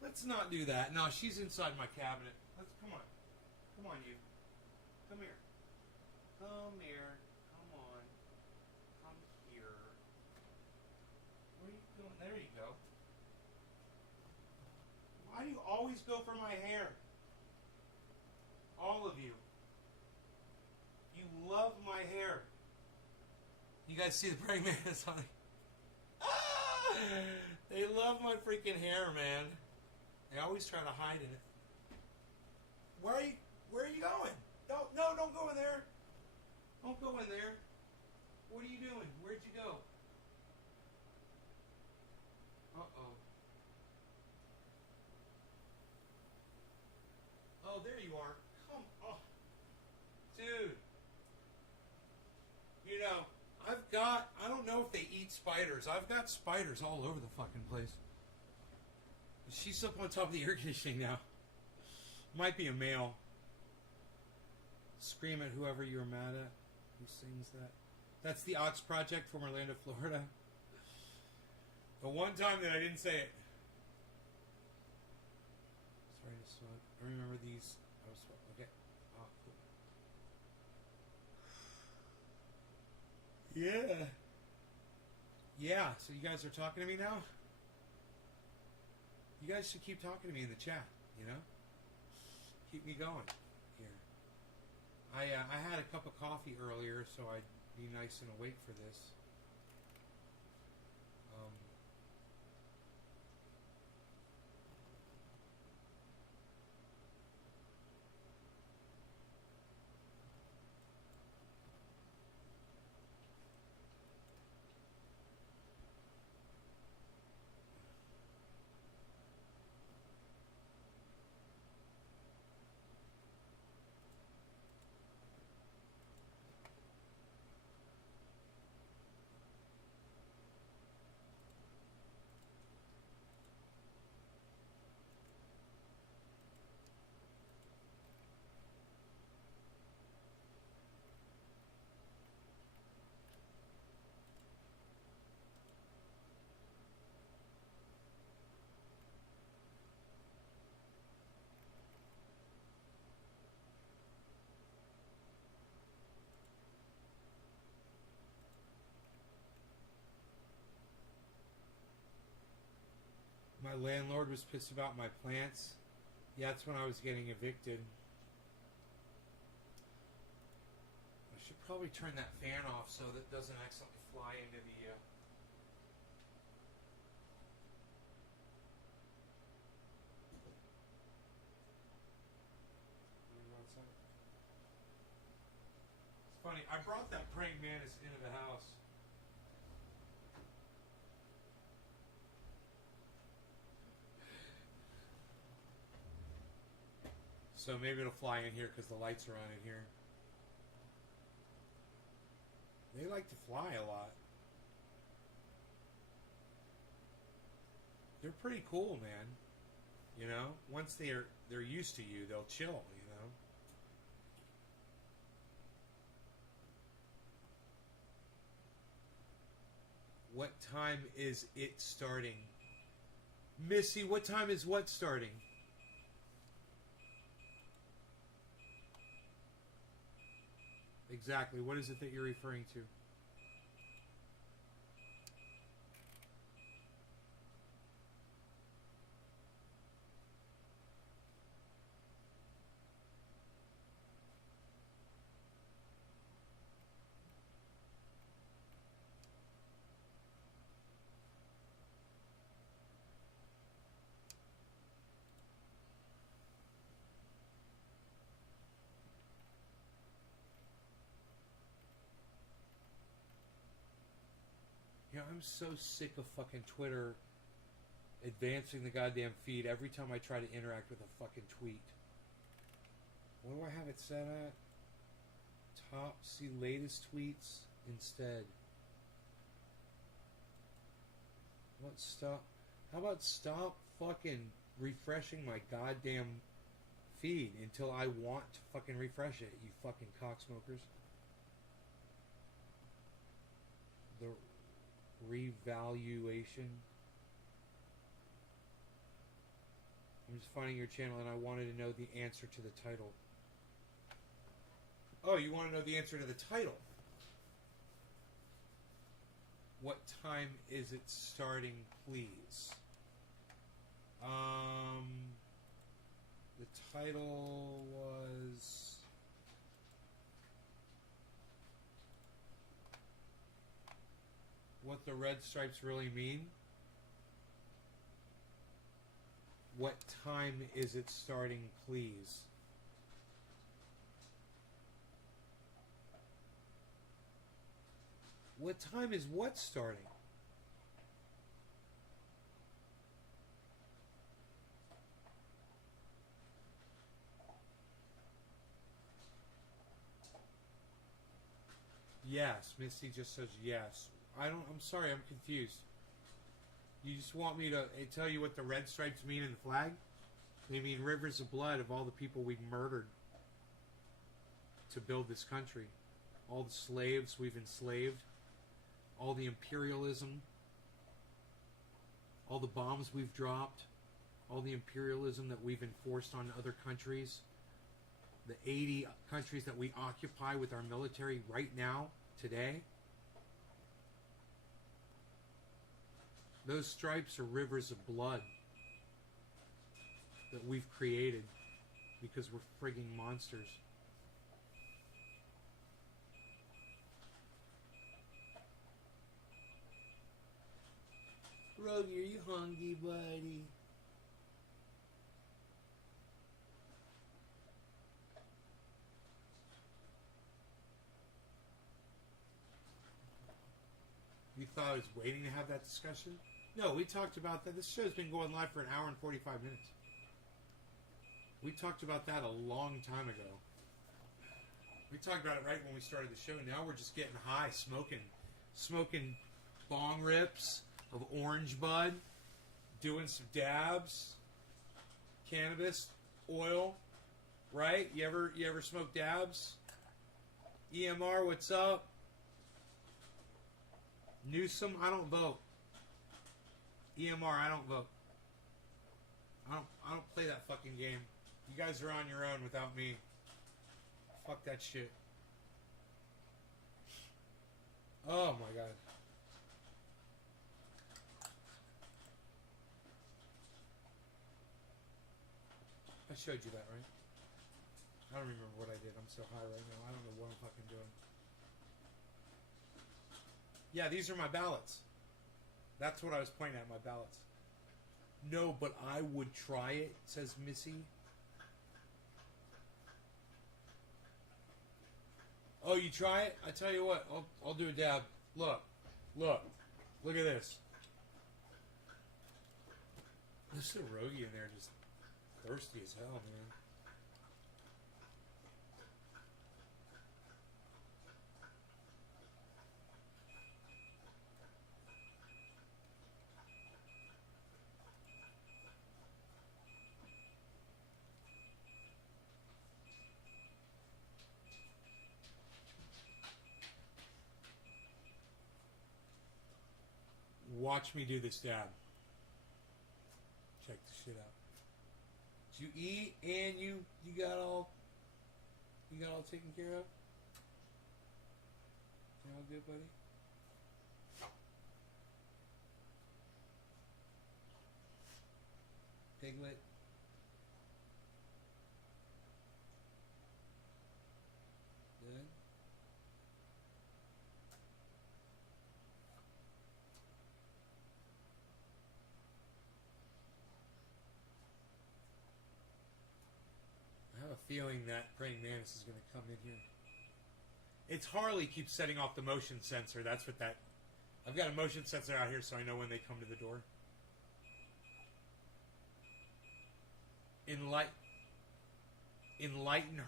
Let's not do that. No, she's inside my cabinet. Let's come on. Come on, you. Come here. Come here. Come on. Come here. Where are you going? There you go. Why do you always go for my hair? All of you. You love my hair. You guys see the praying mantis on it? Ah! They love my freaking hair, man. They always try to hide in it. Where are you going? Don't go in there. Don't go in there. What are you doing? Where'd you go? Uh-oh. Oh, there you are. Come on. Dude. You know, I don't know if they eat spiders. I've got spiders all over the fucking place. She's up on top of the air conditioning now. Might be a male. Scream at whoever you're mad at. Who sings that? That's the Ox Project from Orlando, Florida. The one time that I didn't say it. Sorry to smoke. I remember these. I was okay. Oh, cool. Yeah. Yeah, so you guys are talking to me now? You guys should keep talking to me in the chat, you know? Keep me going here. I had a cup of coffee earlier, so I'd be nice and awake for this. My landlord was pissed about my plants. Yeah, that's when I was getting evicted. Should probably turn that fan off so that it doesn't accidentally fly into the. It's funny. I brought that praying mantis into the house. So maybe it'll fly in here because the lights are on in here. They like to fly a lot. They're pretty cool, man. You know, once they're used to you, they'll chill. You know. What time is it starting? Missy, what time is what starting? Exactly. What is it that you're referring to? Yeah, I'm so sick of fucking Twitter advancing the goddamn feed every time I try to interact with a fucking tweet. What do I have it set at? Top, see latest tweets instead. What, stop? How about stop fucking refreshing my goddamn feed until I want to fucking refresh it, you fucking cocksmokers. The revaluation. I'm just finding your channel and I wanted to know the answer to the title. Oh, you want to know the answer to the title? What time is it starting, please? The title was... What the red stripes really mean? What time is it starting, please? What time is what starting? Yes, Misty just says yes. I'm sorry, I'm confused. You just want me to tell you what the red stripes mean in the flag? They mean rivers of blood of all the people we murdered to build this country. All the slaves we've enslaved. All the imperialism. All the bombs we've dropped. All the imperialism that we've enforced on other countries. The 80 countries that we occupy with our military right now, today. Those stripes are rivers of blood that we've created because we're frigging monsters. Roger, you hungry, buddy? You thought I was waiting to have that discussion? No, we talked about that. This show's been going live for an hour and 45 minutes. We talked about that a long time ago. We talked about it right when we started the show. Now we're just getting high, smoking bong rips of orange bud, doing some dabs, cannabis, oil, right? You ever smoke dabs? EMR, what's up? Newsom, I don't vote. EMR, I don't vote. I don't play that fucking game. You guys are on your own without me. Fuck that shit. Oh my god. I showed you that, right? I don't remember what I did. I'm so high right now. I don't know what I'm fucking doing. Yeah, these are my ballots. That's what I was pointing at, my ballots. No, but I would try it, says Missy. Oh, you try it? I tell you what, I'll do a dab. Look at this. There's a Rogie in there, just thirsty as hell, man. Watch me do this dab. Check this shit out. Did you eat and you got all taken care of? You all good, buddy? Piglet. Good. I have a feeling that praying mantis is going to come in here. It's Harley keeps setting off the motion sensor. That's what that... I've got a motion sensor out here so I know when they come to the door. Enlighten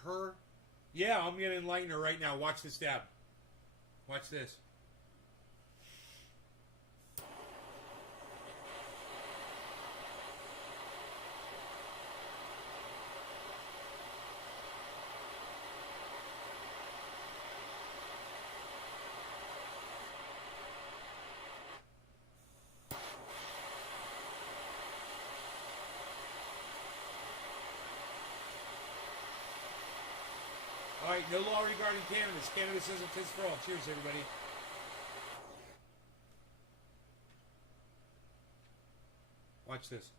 her? Yeah, I'm going to enlighten her right now. Watch this dab. Watch this. All right, no law regarding cannabis. Cannabis isn't fist for all. Cheers, everybody. Watch this.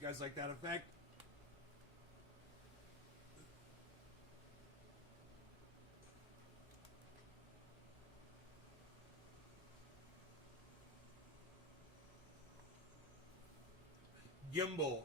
You guys like that effect? Gimbal.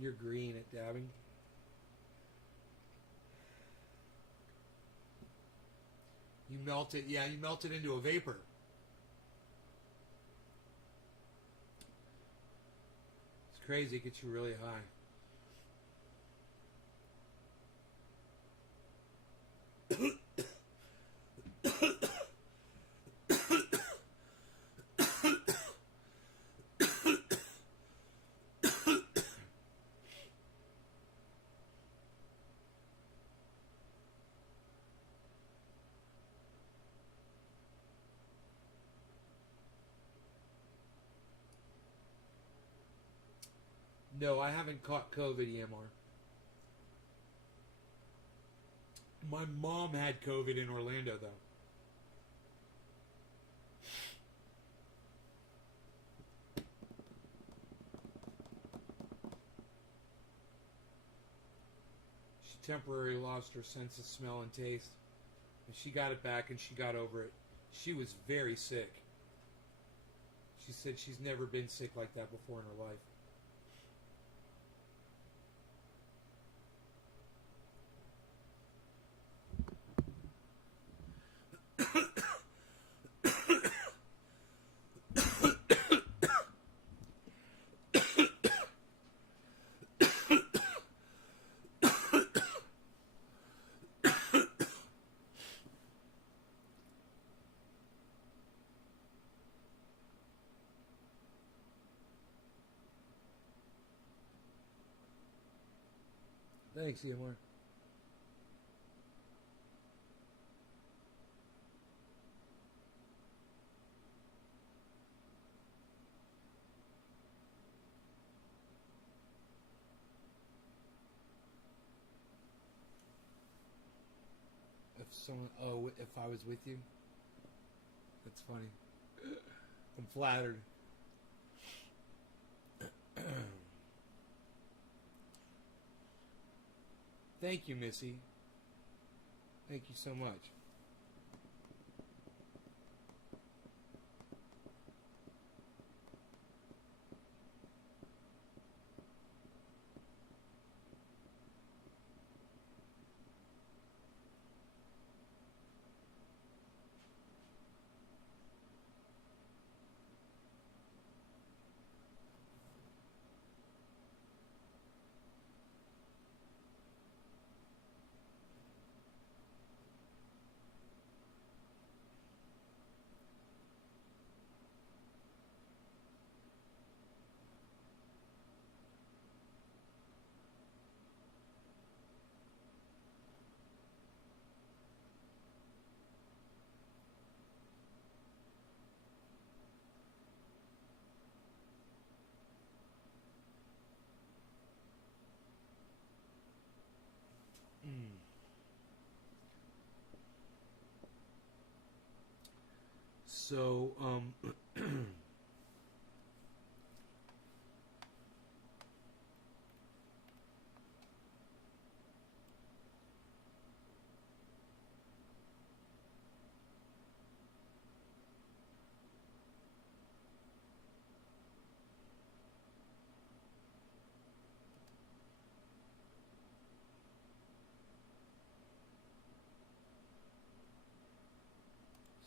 You're green at dabbing. You melt it, yeah, you melt it into a vapor. It's crazy, it gets you really high. No, I haven't caught COVID, EMR. My mom had COVID in Orlando, though. She temporarily lost her sense of smell and taste. And she got it back and she got over it. She was very sick. She said she's never been sick like that before in her life. Thanks, EMR. If I was with you? That's funny. I'm flattered. Thank you, Missy. Thank you so much. So,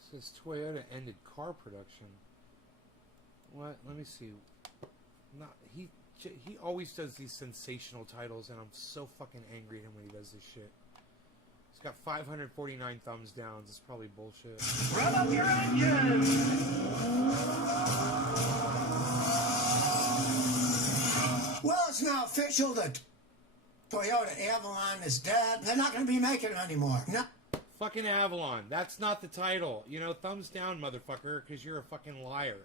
says Toyota ended car production. What? Let me see. Not he always does these sensational titles, and I'm so fucking angry at him when he does this shit. He's got 549 thumbs down. It's probably bullshit. Rev up your engines! Well, it's now official that Toyota Avalon is dead. They're not going to be making it anymore. No. Fucking Avalon. That's not the title. You know, thumbs down, motherfucker, because you're a fucking liar.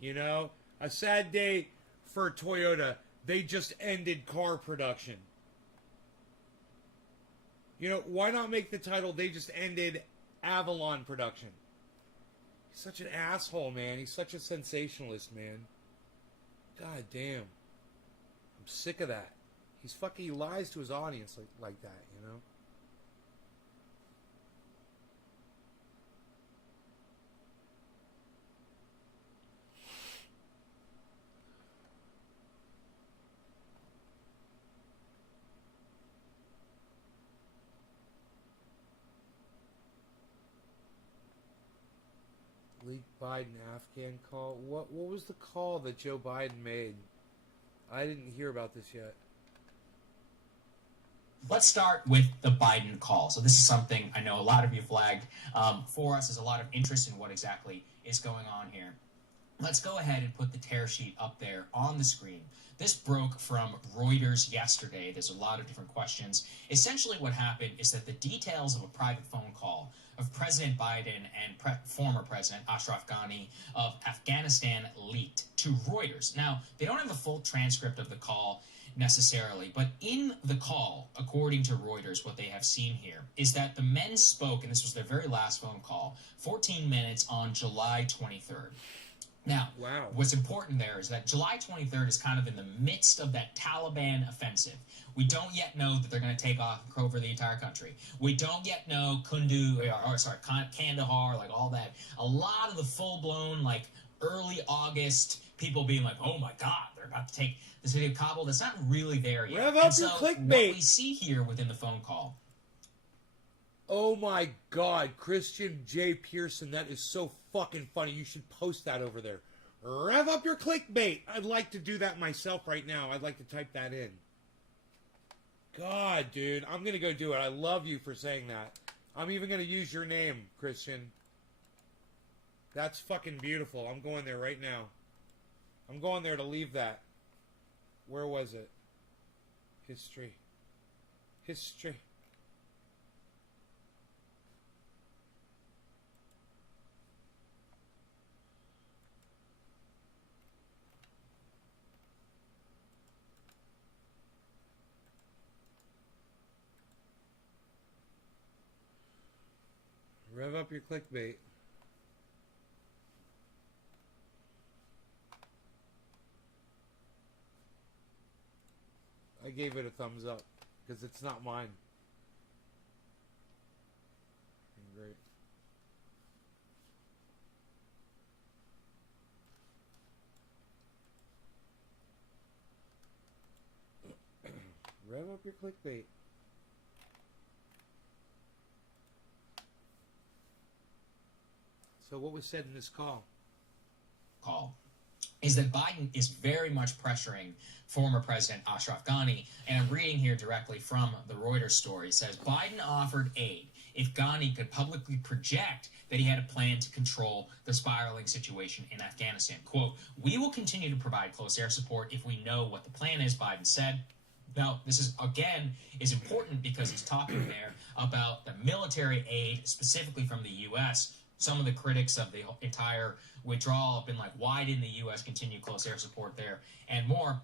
You know? A sad day for Toyota. They just ended car production. You know, why not make the title, they just ended Avalon production? He's such an asshole, man. He's such a sensationalist, man. God damn. I'm sick of that. He lies to his audience like that, you know? Leaked Biden Afghan call. What was the call that Joe Biden made? I didn't hear about this yet. Let's start with the Biden call. So this is something I know a lot of you flagged for us. There's a lot of interest in what exactly is going on here. let's go ahead and put the tear sheet up there on the screen. This broke from Reuters yesterday. There's a lot of different questions. Essentially what happened is that the details of a private phone call of President Biden and former President Ashraf Ghani of Afghanistan leaked to Reuters. Now, they don't have a full transcript of the call necessarily, but in the call, according to Reuters, what they have seen here is that the men spoke, and this was their very last phone call, 14 minutes on July 23rd. Now, what's important there is that July 23rd is kind of in the midst of that Taliban offensive. We don't yet know that they're going to take off and over the entire country. We don't yet know Kandahar, like all that. A lot of the full-blown, like, early August, people being like, oh my God, they're about to take the city of Kabul. That's not really there yet. Rev up your clickbait. What we see here within the phone call. Oh my God, Christian J. Pearson, that is so fucking funny. You should post that over there. Rev up your clickbait. I'd like to do that myself right now. I'd like to type that in. God, dude, I'm going to go do it. I love you for saying that. I'm even going to use your name, Christian. That's fucking beautiful. I'm going there right now. I'm going there to leave that. Where was it? History. History. Rev up your clickbait. I gave it a thumbs up because it's not mine. Great. Rev up your clickbait. So what was said in this call is that Biden is very much pressuring former President Ashraf Ghani, and I'm reading here directly from the Reuters story. It says, Biden offered aid if Ghani could publicly project that he had a plan to control the spiraling situation in Afghanistan. Quote, we will continue to provide close air support if we know what the plan is, Biden said. Now, this is, again, is important because he's talking there about the military aid, specifically from the U.S., some of the critics of the entire withdrawal have been like, why didn't the U.S. continue close air support there and more?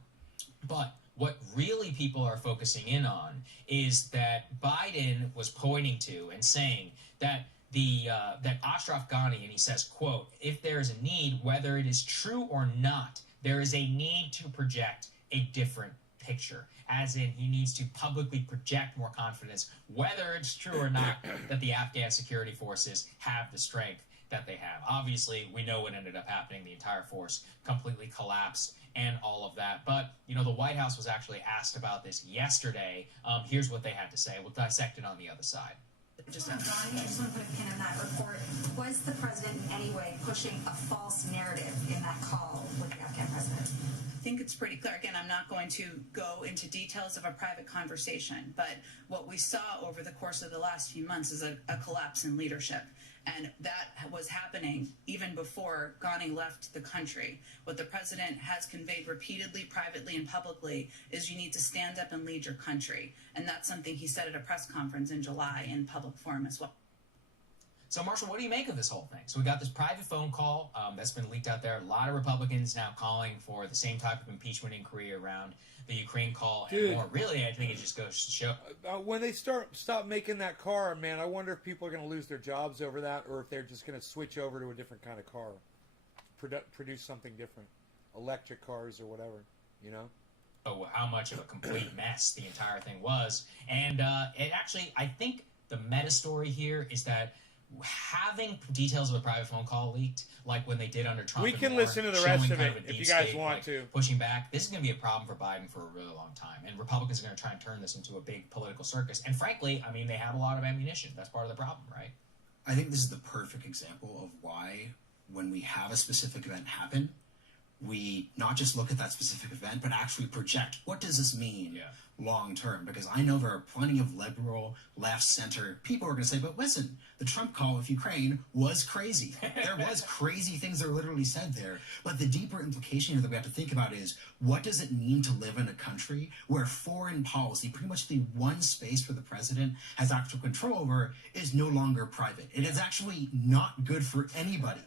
But what really people are focusing in on is that Biden was pointing to and saying that that Ashraf Ghani, and he says, quote, if there is a need, whether it is true or not, there is a need to project a different picture, as in he needs to publicly project more confidence, whether it's true or not, that the Afghan security forces have the strength that they have. Obviously, we know what ended up happening. The entire force completely collapsed and all of that. But, you know, the White House was actually asked about this yesterday. Here's what they had to say. We'll dissect it on the other side. Just want to put a pin in that report. Was the president in any way pushing a false narrative in that call with the Afghan president? I think it's pretty clear. Again, I'm not going to go into details of a private conversation, but what we saw over the course of the last few months is a collapse in leadership. And that was happening even before Ghani left the country. What the president has conveyed repeatedly, privately, and publicly is you need to stand up and lead your country. And that's something he said at a press conference in July in public forum as well. So, Marshall, what do you make of this whole thing? So we got this private phone call that's been leaked out there. A lot of Republicans now calling for the same type of impeachment inquiry around the Ukraine call and more. Really, I think it just goes to show. When they stop making that car, man, I wonder if people are going to lose their jobs over that, or if they're just going to switch over to a different kind of car, produce something different, electric cars or whatever, you know? Oh, how much of a complete mess the entire thing was. And it actually, I think the meta story here is that having details of a private phone call leaked, like when they did under Trump, we can listen to the rest of it if you guys want to. Pushing back, this is going to be a problem for Biden for a really long time, and Republicans are going to try and turn this into a big political circus. And frankly, I mean, they have a lot of ammunition. That's part of the problem, right? I think this is the perfect example of why, when we have a specific event happen, we not just look at that specific event, but actually project what does this mean long term? Because I know there are plenty of liberal, left, center people who are going to say, but listen, the Trump call with Ukraine was crazy. There was crazy things that are literally said there. But the deeper implication here that we have to think about is, what does it mean to live in a country where foreign policy, pretty much the one space where the president has actual control over, is no longer private? It is actually not good for anybody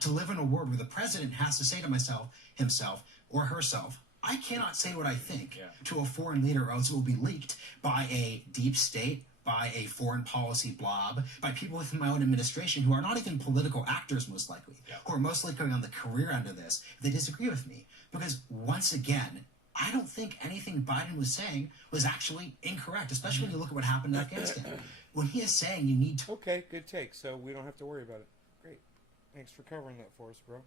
to live in a world where the president has to say to himself or herself, I cannot say what I think to a foreign leader, or else it will be leaked by a deep state, by a foreign policy blob, by people within my own administration who are not even political actors, most likely, who are most likely on the career end of this, if they disagree with me. Because once again, I don't think anything Biden was saying was actually incorrect, especially when you look at what happened in Afghanistan. When he is saying you need to... Okay, good take. So we don't have to worry about it. Great. Thanks for covering that for us, bro.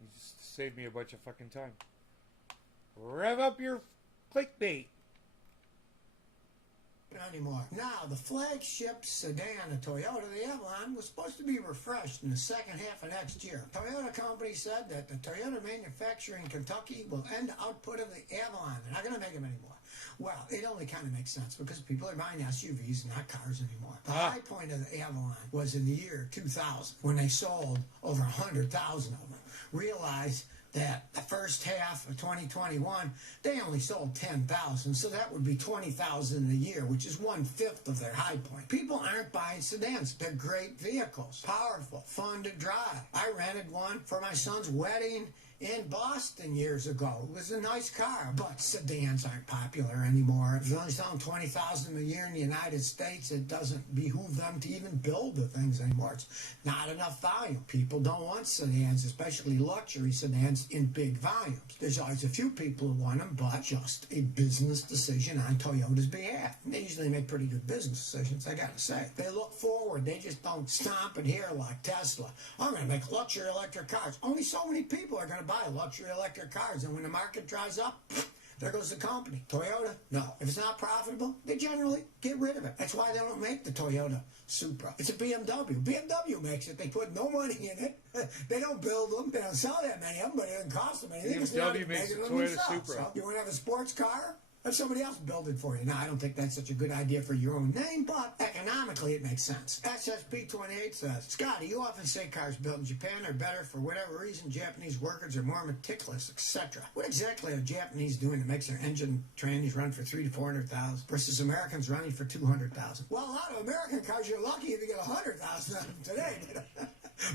You just saved me a bunch of fucking time. Rev up your clickbait. Anymore. Now, the flagship sedan, the Toyota, the Avalon, was supposed to be refreshed in the second half of next year. Toyota company said that the Toyota manufacturer in Kentucky will end the output of the Avalon. They're not going to make them anymore. Well, it only kind of makes sense because people are buying SUVs, not cars anymore. The high point of the Avalon was in the year 2000 when they sold over 100,000 of them. Realize that the first half of 2021, they only sold 10,000, so that would be 20,000 a year, which is 1/5 of their high point. People aren't buying sedans. They're great vehicles, powerful, fun to drive. I rented one for my son's wedding in Boston years ago. It was a nice car, but sedans aren't popular anymore. If you're only selling 20,000 a year in the United States, it doesn't behoove them to even build the things anymore. It's not enough volume. People don't want sedans, especially luxury sedans in big volumes. There's always a few people who want them, but just a business decision on Toyota's behalf. And they usually make pretty good business decisions, I gotta say. They look forward. They just don't stomp it here like Tesla. I'm gonna make luxury electric cars. Only so many people are gonna buy luxury electric cars, and when the market dries up, there goes the company. Toyota, no. If it's not profitable, they generally get rid of it. That's why they don't make the Toyota Supra. It's a BMW. BMW makes it. They put no money in it. They don't build them. They don't sell that many of them, but it doesn't cost them anything. BMW makes the Toyota Supra. So you want to have a sports car? Let somebody else build it for you. Now, I don't think that's such a good idea for your own name, but economically it makes sense. SSP28 says, Scotty, you often say cars built in Japan are better for whatever reason. Japanese workers are more meticulous, etc. What exactly are Japanese doing that makes their engine trannies run for $300,000 to $400,000 versus Americans running for $200,000? Well, a lot of American cars, you're lucky if you get $100,000 out of them today.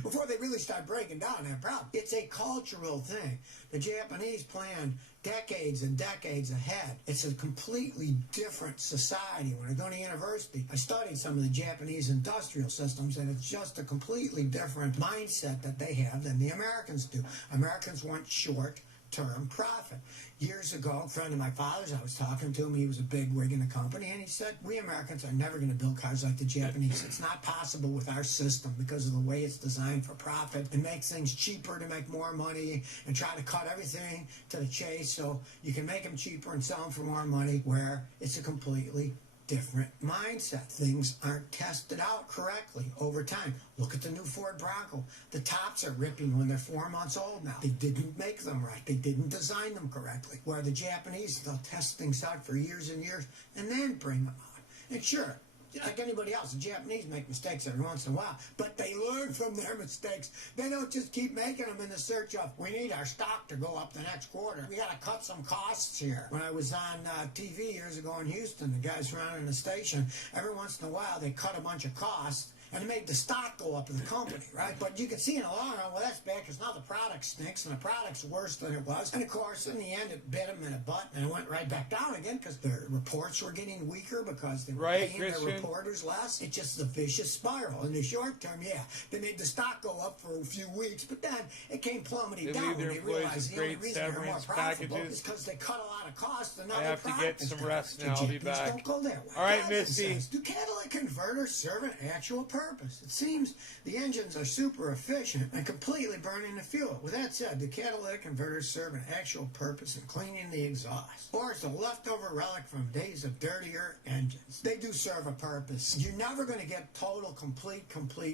Before they really start breaking down that problem. It's a cultural thing. The Japanese plan decades and decades ahead. It's a completely different society. When I go to university, I studied some of the Japanese industrial systems, and it's just a completely different mindset that they have than the Americans do. Americans want short-term profit. Years ago, a friend of my father's, I was talking to him, he was a big wig in the company, and he said, we Americans are never going to build cars like the Japanese. It's not possible with our system because of the way it's designed for profit and make things cheaper to make more money and try to cut everything to the chase so you can make them cheaper and sell them for more money, where it's a completely different mindset. Things aren't tested out correctly over time. Look at the new Ford Bronco. The tops are ripping when they're 4 months old now. They didn't make them right. They didn't design them correctly. Where the Japanese, they'll test things out for years and years and then bring them out. And sure, like anybody else, the Japanese make mistakes every once in a while, but they learn from their mistakes. They don't just keep making them in the search of, we need our stock to go up the next quarter. We got to cut some costs here. When I was on TV years ago in Houston, the guys running the station, every once in a while they cut a bunch of costs and it made the stock go up in the company, right? But you can see in the long run, well, that's bad because now the product stinks and the product's worse than it was. And of course, in the end, it bit them in a butt and it went right back down again because their reports were getting weaker because they were paying their reporters less. It's just a vicious spiral. In the short term, yeah, they made the stock go up for a few weeks, but then it came plummeting down when they realized the only reason they're more profitable is because they cut a lot of costs and now I have to get some rest now. I'll be back. Don't go there. All right, Missy. Do catalytic converters serve an actual purpose? purpose. It seems the engines are super efficient and completely burning the fuel. With that said, the catalytic converters serve an actual purpose in cleaning the exhaust, or it's a leftover relic from days of dirtier engines. They do serve a purpose. You're never going to get total, complete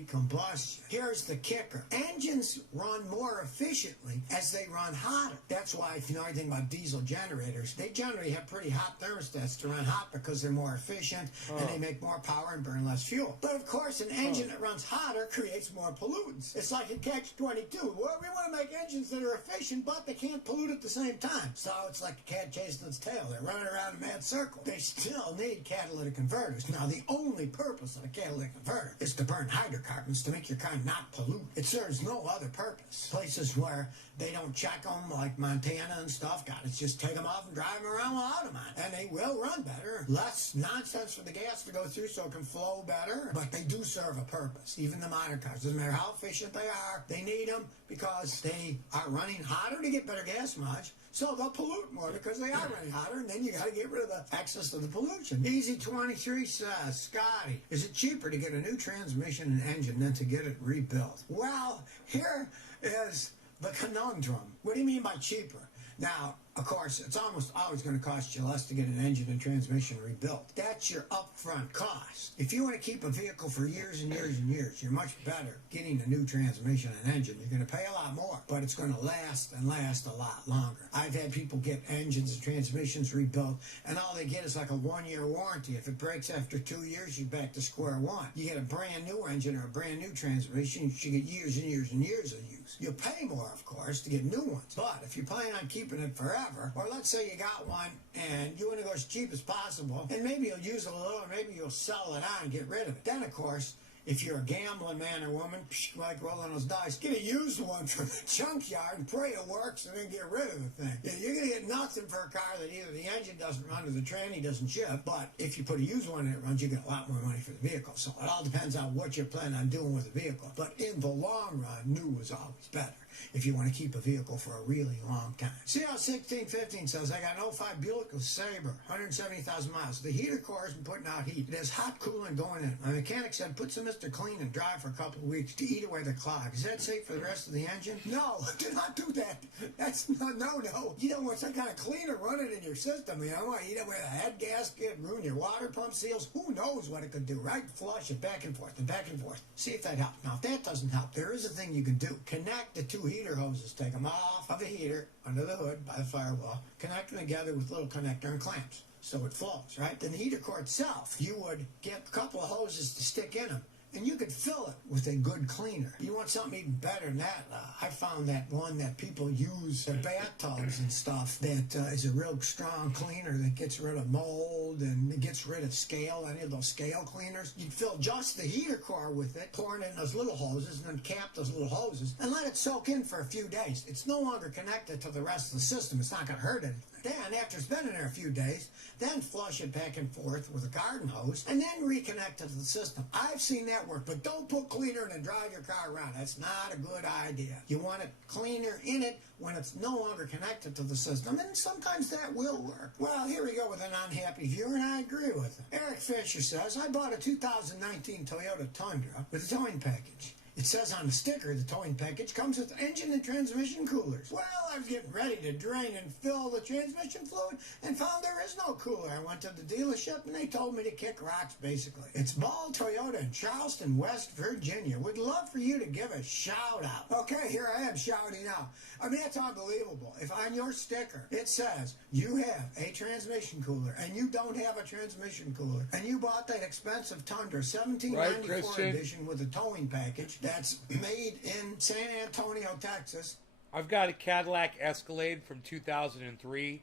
combustion. Here's the kicker. Engines run more efficiently as they run hotter. That's why, if you know anything about diesel generators, they generally have pretty hot thermostats to run hot because they're more efficient and they make more power and burn less fuel. But of course, an engine that runs hotter creates more pollutants. It's like a catch-22. Well, we want to make engines that are efficient, but they can't pollute at the same time. So it's like a cat chasing its tail. They're running around in a mad circle. They still need catalytic converters. Now, the only purpose of a catalytic converter is to burn hydrocarbons to make your car not pollute. It serves no other purpose. Places where they don't check them, like Montana and stuff, it's just take them off and drive them around without them on. And they will run better. Less nonsense for the gas to go through so it can flow better. But they do serve a purpose. Even the modern cars. Doesn't matter how efficient they are. They need them because they are running hotter to get better gas mileage. So they'll pollute more because they are running hotter, and then you got to get rid of the excess of the pollution. Easy23 says, Scotty, is it cheaper to get a new transmission and engine than to get it rebuilt? Well, here is the conundrum. What do you mean by cheaper? Now, of course, it's almost always going to cost you less to get an engine and transmission rebuilt. That's your upfront cost. If you want to keep a vehicle for years and years and years, you're much better getting a new transmission and engine. You're going to pay a lot more, but it's going to last and last a lot longer. I've had people get engines and transmissions rebuilt, and all they get is like a 1-year warranty. If it breaks after 2 years, you're back to square one. You get a brand new engine or a brand new transmission, you should get years and years and years of use. You'll pay more, of course, to get new ones, but if you plan on keeping it forever, or let's say you got one and you want to go as cheap as possible, and maybe you'll use it a little, or maybe you'll sell it on and get rid of it. Then, of course, if you're a gambling man or woman, like rolling those dice, get a used one from the junkyard and pray it works and then get rid of the thing. You're going to get nothing for a car that either the engine doesn't run or the tranny doesn't ship, but if you put a used one and it runs, you get a lot more money for the vehicle. So it all depends on what you're planning on doing with the vehicle. But in the long run, new is always better if you want to keep a vehicle for a really long time. CL1615 says, I got an 05 Buick Sabre, 170,000 miles. The heater core isn't putting out heat. It has hot coolant going in. My mechanic said, put some Mr. Clean and dry for a couple of weeks to eat away the clog. Is that safe for the rest of the engine? No, do not do that. That's no. You don't want some kind of cleaner running in your system. You don't want to eat away the head gasket, ruin your water pump seals. Who knows what it could do, right? Flush it back and forth and back and forth. See if that helps. Now, if that doesn't help, there is a thing you can do. Connect the two heater hoses. Take them off of the heater under the hood by the firewall. Connect them together with little connector and clamps so it flows, right? Then the heater core itself, you would get a couple of hoses to stick in them, and you could fill it with a good cleaner. You want something even better than that? I found that one that people use in bathtubs and stuff that is a real strong cleaner that gets rid of mold and it gets rid of scale, any of those scale cleaners. You'd fill just the heater core with it, pour it in those little hoses, and then cap those little hoses, and let it soak in for a few days. It's no longer connected to the rest of the system. It's not going to hurt anything. Then, after it's been in there a few days, then flush it back and forth with a garden hose, and then reconnect it to the system. I've seen that work, but don't put cleaner in and drive your car around. That's not a good idea. You want it cleaner in it when it's no longer connected to the system, and sometimes that will work. Well, here we go with an unhappy viewer, and I agree with him. Eric Fisher says, I bought a 2019 Toyota Tundra with a towing package. It says on the sticker the towing package comes with engine and transmission coolers. Well, I was getting ready to drain and fill the transmission fluid and found there is no cooler. I went to the dealership and they told me to kick rocks, basically. It's Ball Toyota in Charleston, West Virginia. Would love for you to give a shout out. Okay, here I am shouting out. I mean, that's unbelievable. If on your sticker it says you have a transmission cooler and you don't have a transmission cooler and you bought that expensive Tundra 1794 edition with a towing package that's made in San Antonio, Texas. I've got a Cadillac Escalade from 2003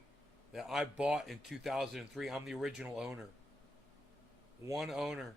that I bought in 2003. I'm the original owner. One owner.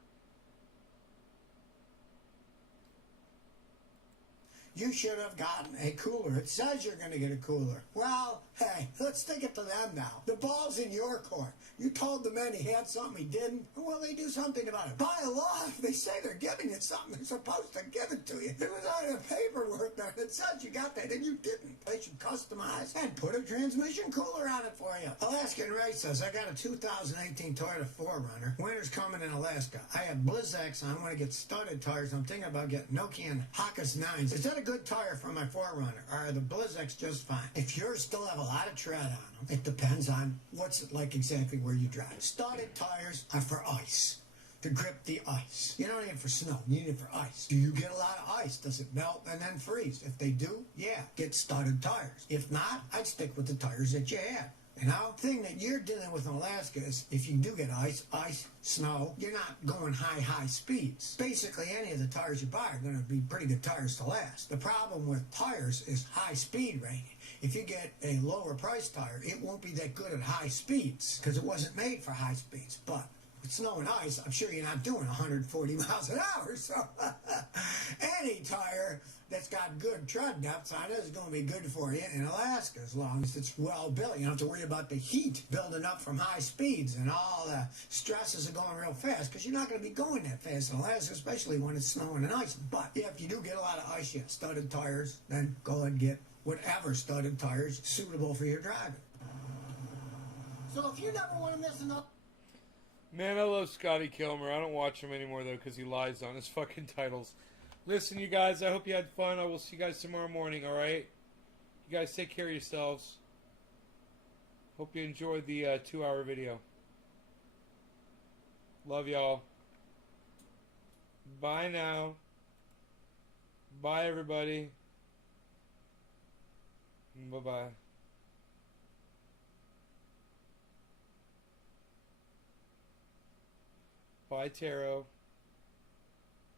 You should have gotten a cooler. It says you're going to get a cooler. Well, hey, let's take it to them now. The ball's in your court. You told the man he had something he didn't. Well, they do something about it. By law, if they say they're giving giving you something. They're supposed to give it to you. It was on the paperwork there that says you got that, and you didn't. They should customize and put a transmission cooler on it for you. Alaskan Ray says, I got a 2018 Toyota 4Runner. Winter's coming in Alaska. I have Blizzaks on. I want to get studded tires. I'm thinking about getting Nokian Hakas 9s. Is that a good tire for my 4Runner? Or are the Blizzaks just fine? If yours still have a lot of tread on them, it depends on what's it like exactly where you drive. Studded tires are for ice, to grip the ice. You don't need it for snow, you need it for ice. Do you get a lot of ice? Does it melt and then freeze? If they do, yeah, get studded tires. If not, I'd stick with the tires that you had. You know, the thing that you're dealing with in Alaska is if you do get ice, snow, you're not going high speeds. Basically, any of the tires you buy are going to be pretty good tires to last. The problem with tires is high speed rating. If you get a lower price tire, it won't be that good at high speeds because it wasn't made for high speeds. But with snow and ice, I'm sure you're not doing 140 miles an hour. So any tire that's got good tread depths on it is going to be good for you in Alaska as long as it's well built. You don't have to worry about the heat building up from high speeds and all the stresses of going real fast because you're not going to be going that fast in Alaska, especially when it's snowing and ice. But if you do get a lot of ice, you have studded tires, then go ahead and get whatever studded tires suitable for your driving. So if you never want to miss another... Man, I love Scotty Kilmer. I don't watch him anymore, though, because he lies on his fucking titles. Listen, you guys, I hope you had fun. I will see you guys tomorrow morning, alright? You guys take care of yourselves. Hope you enjoyed the 2-hour video. Love y'all. Bye now. Bye, everybody. Bye-bye. Bye, Taro.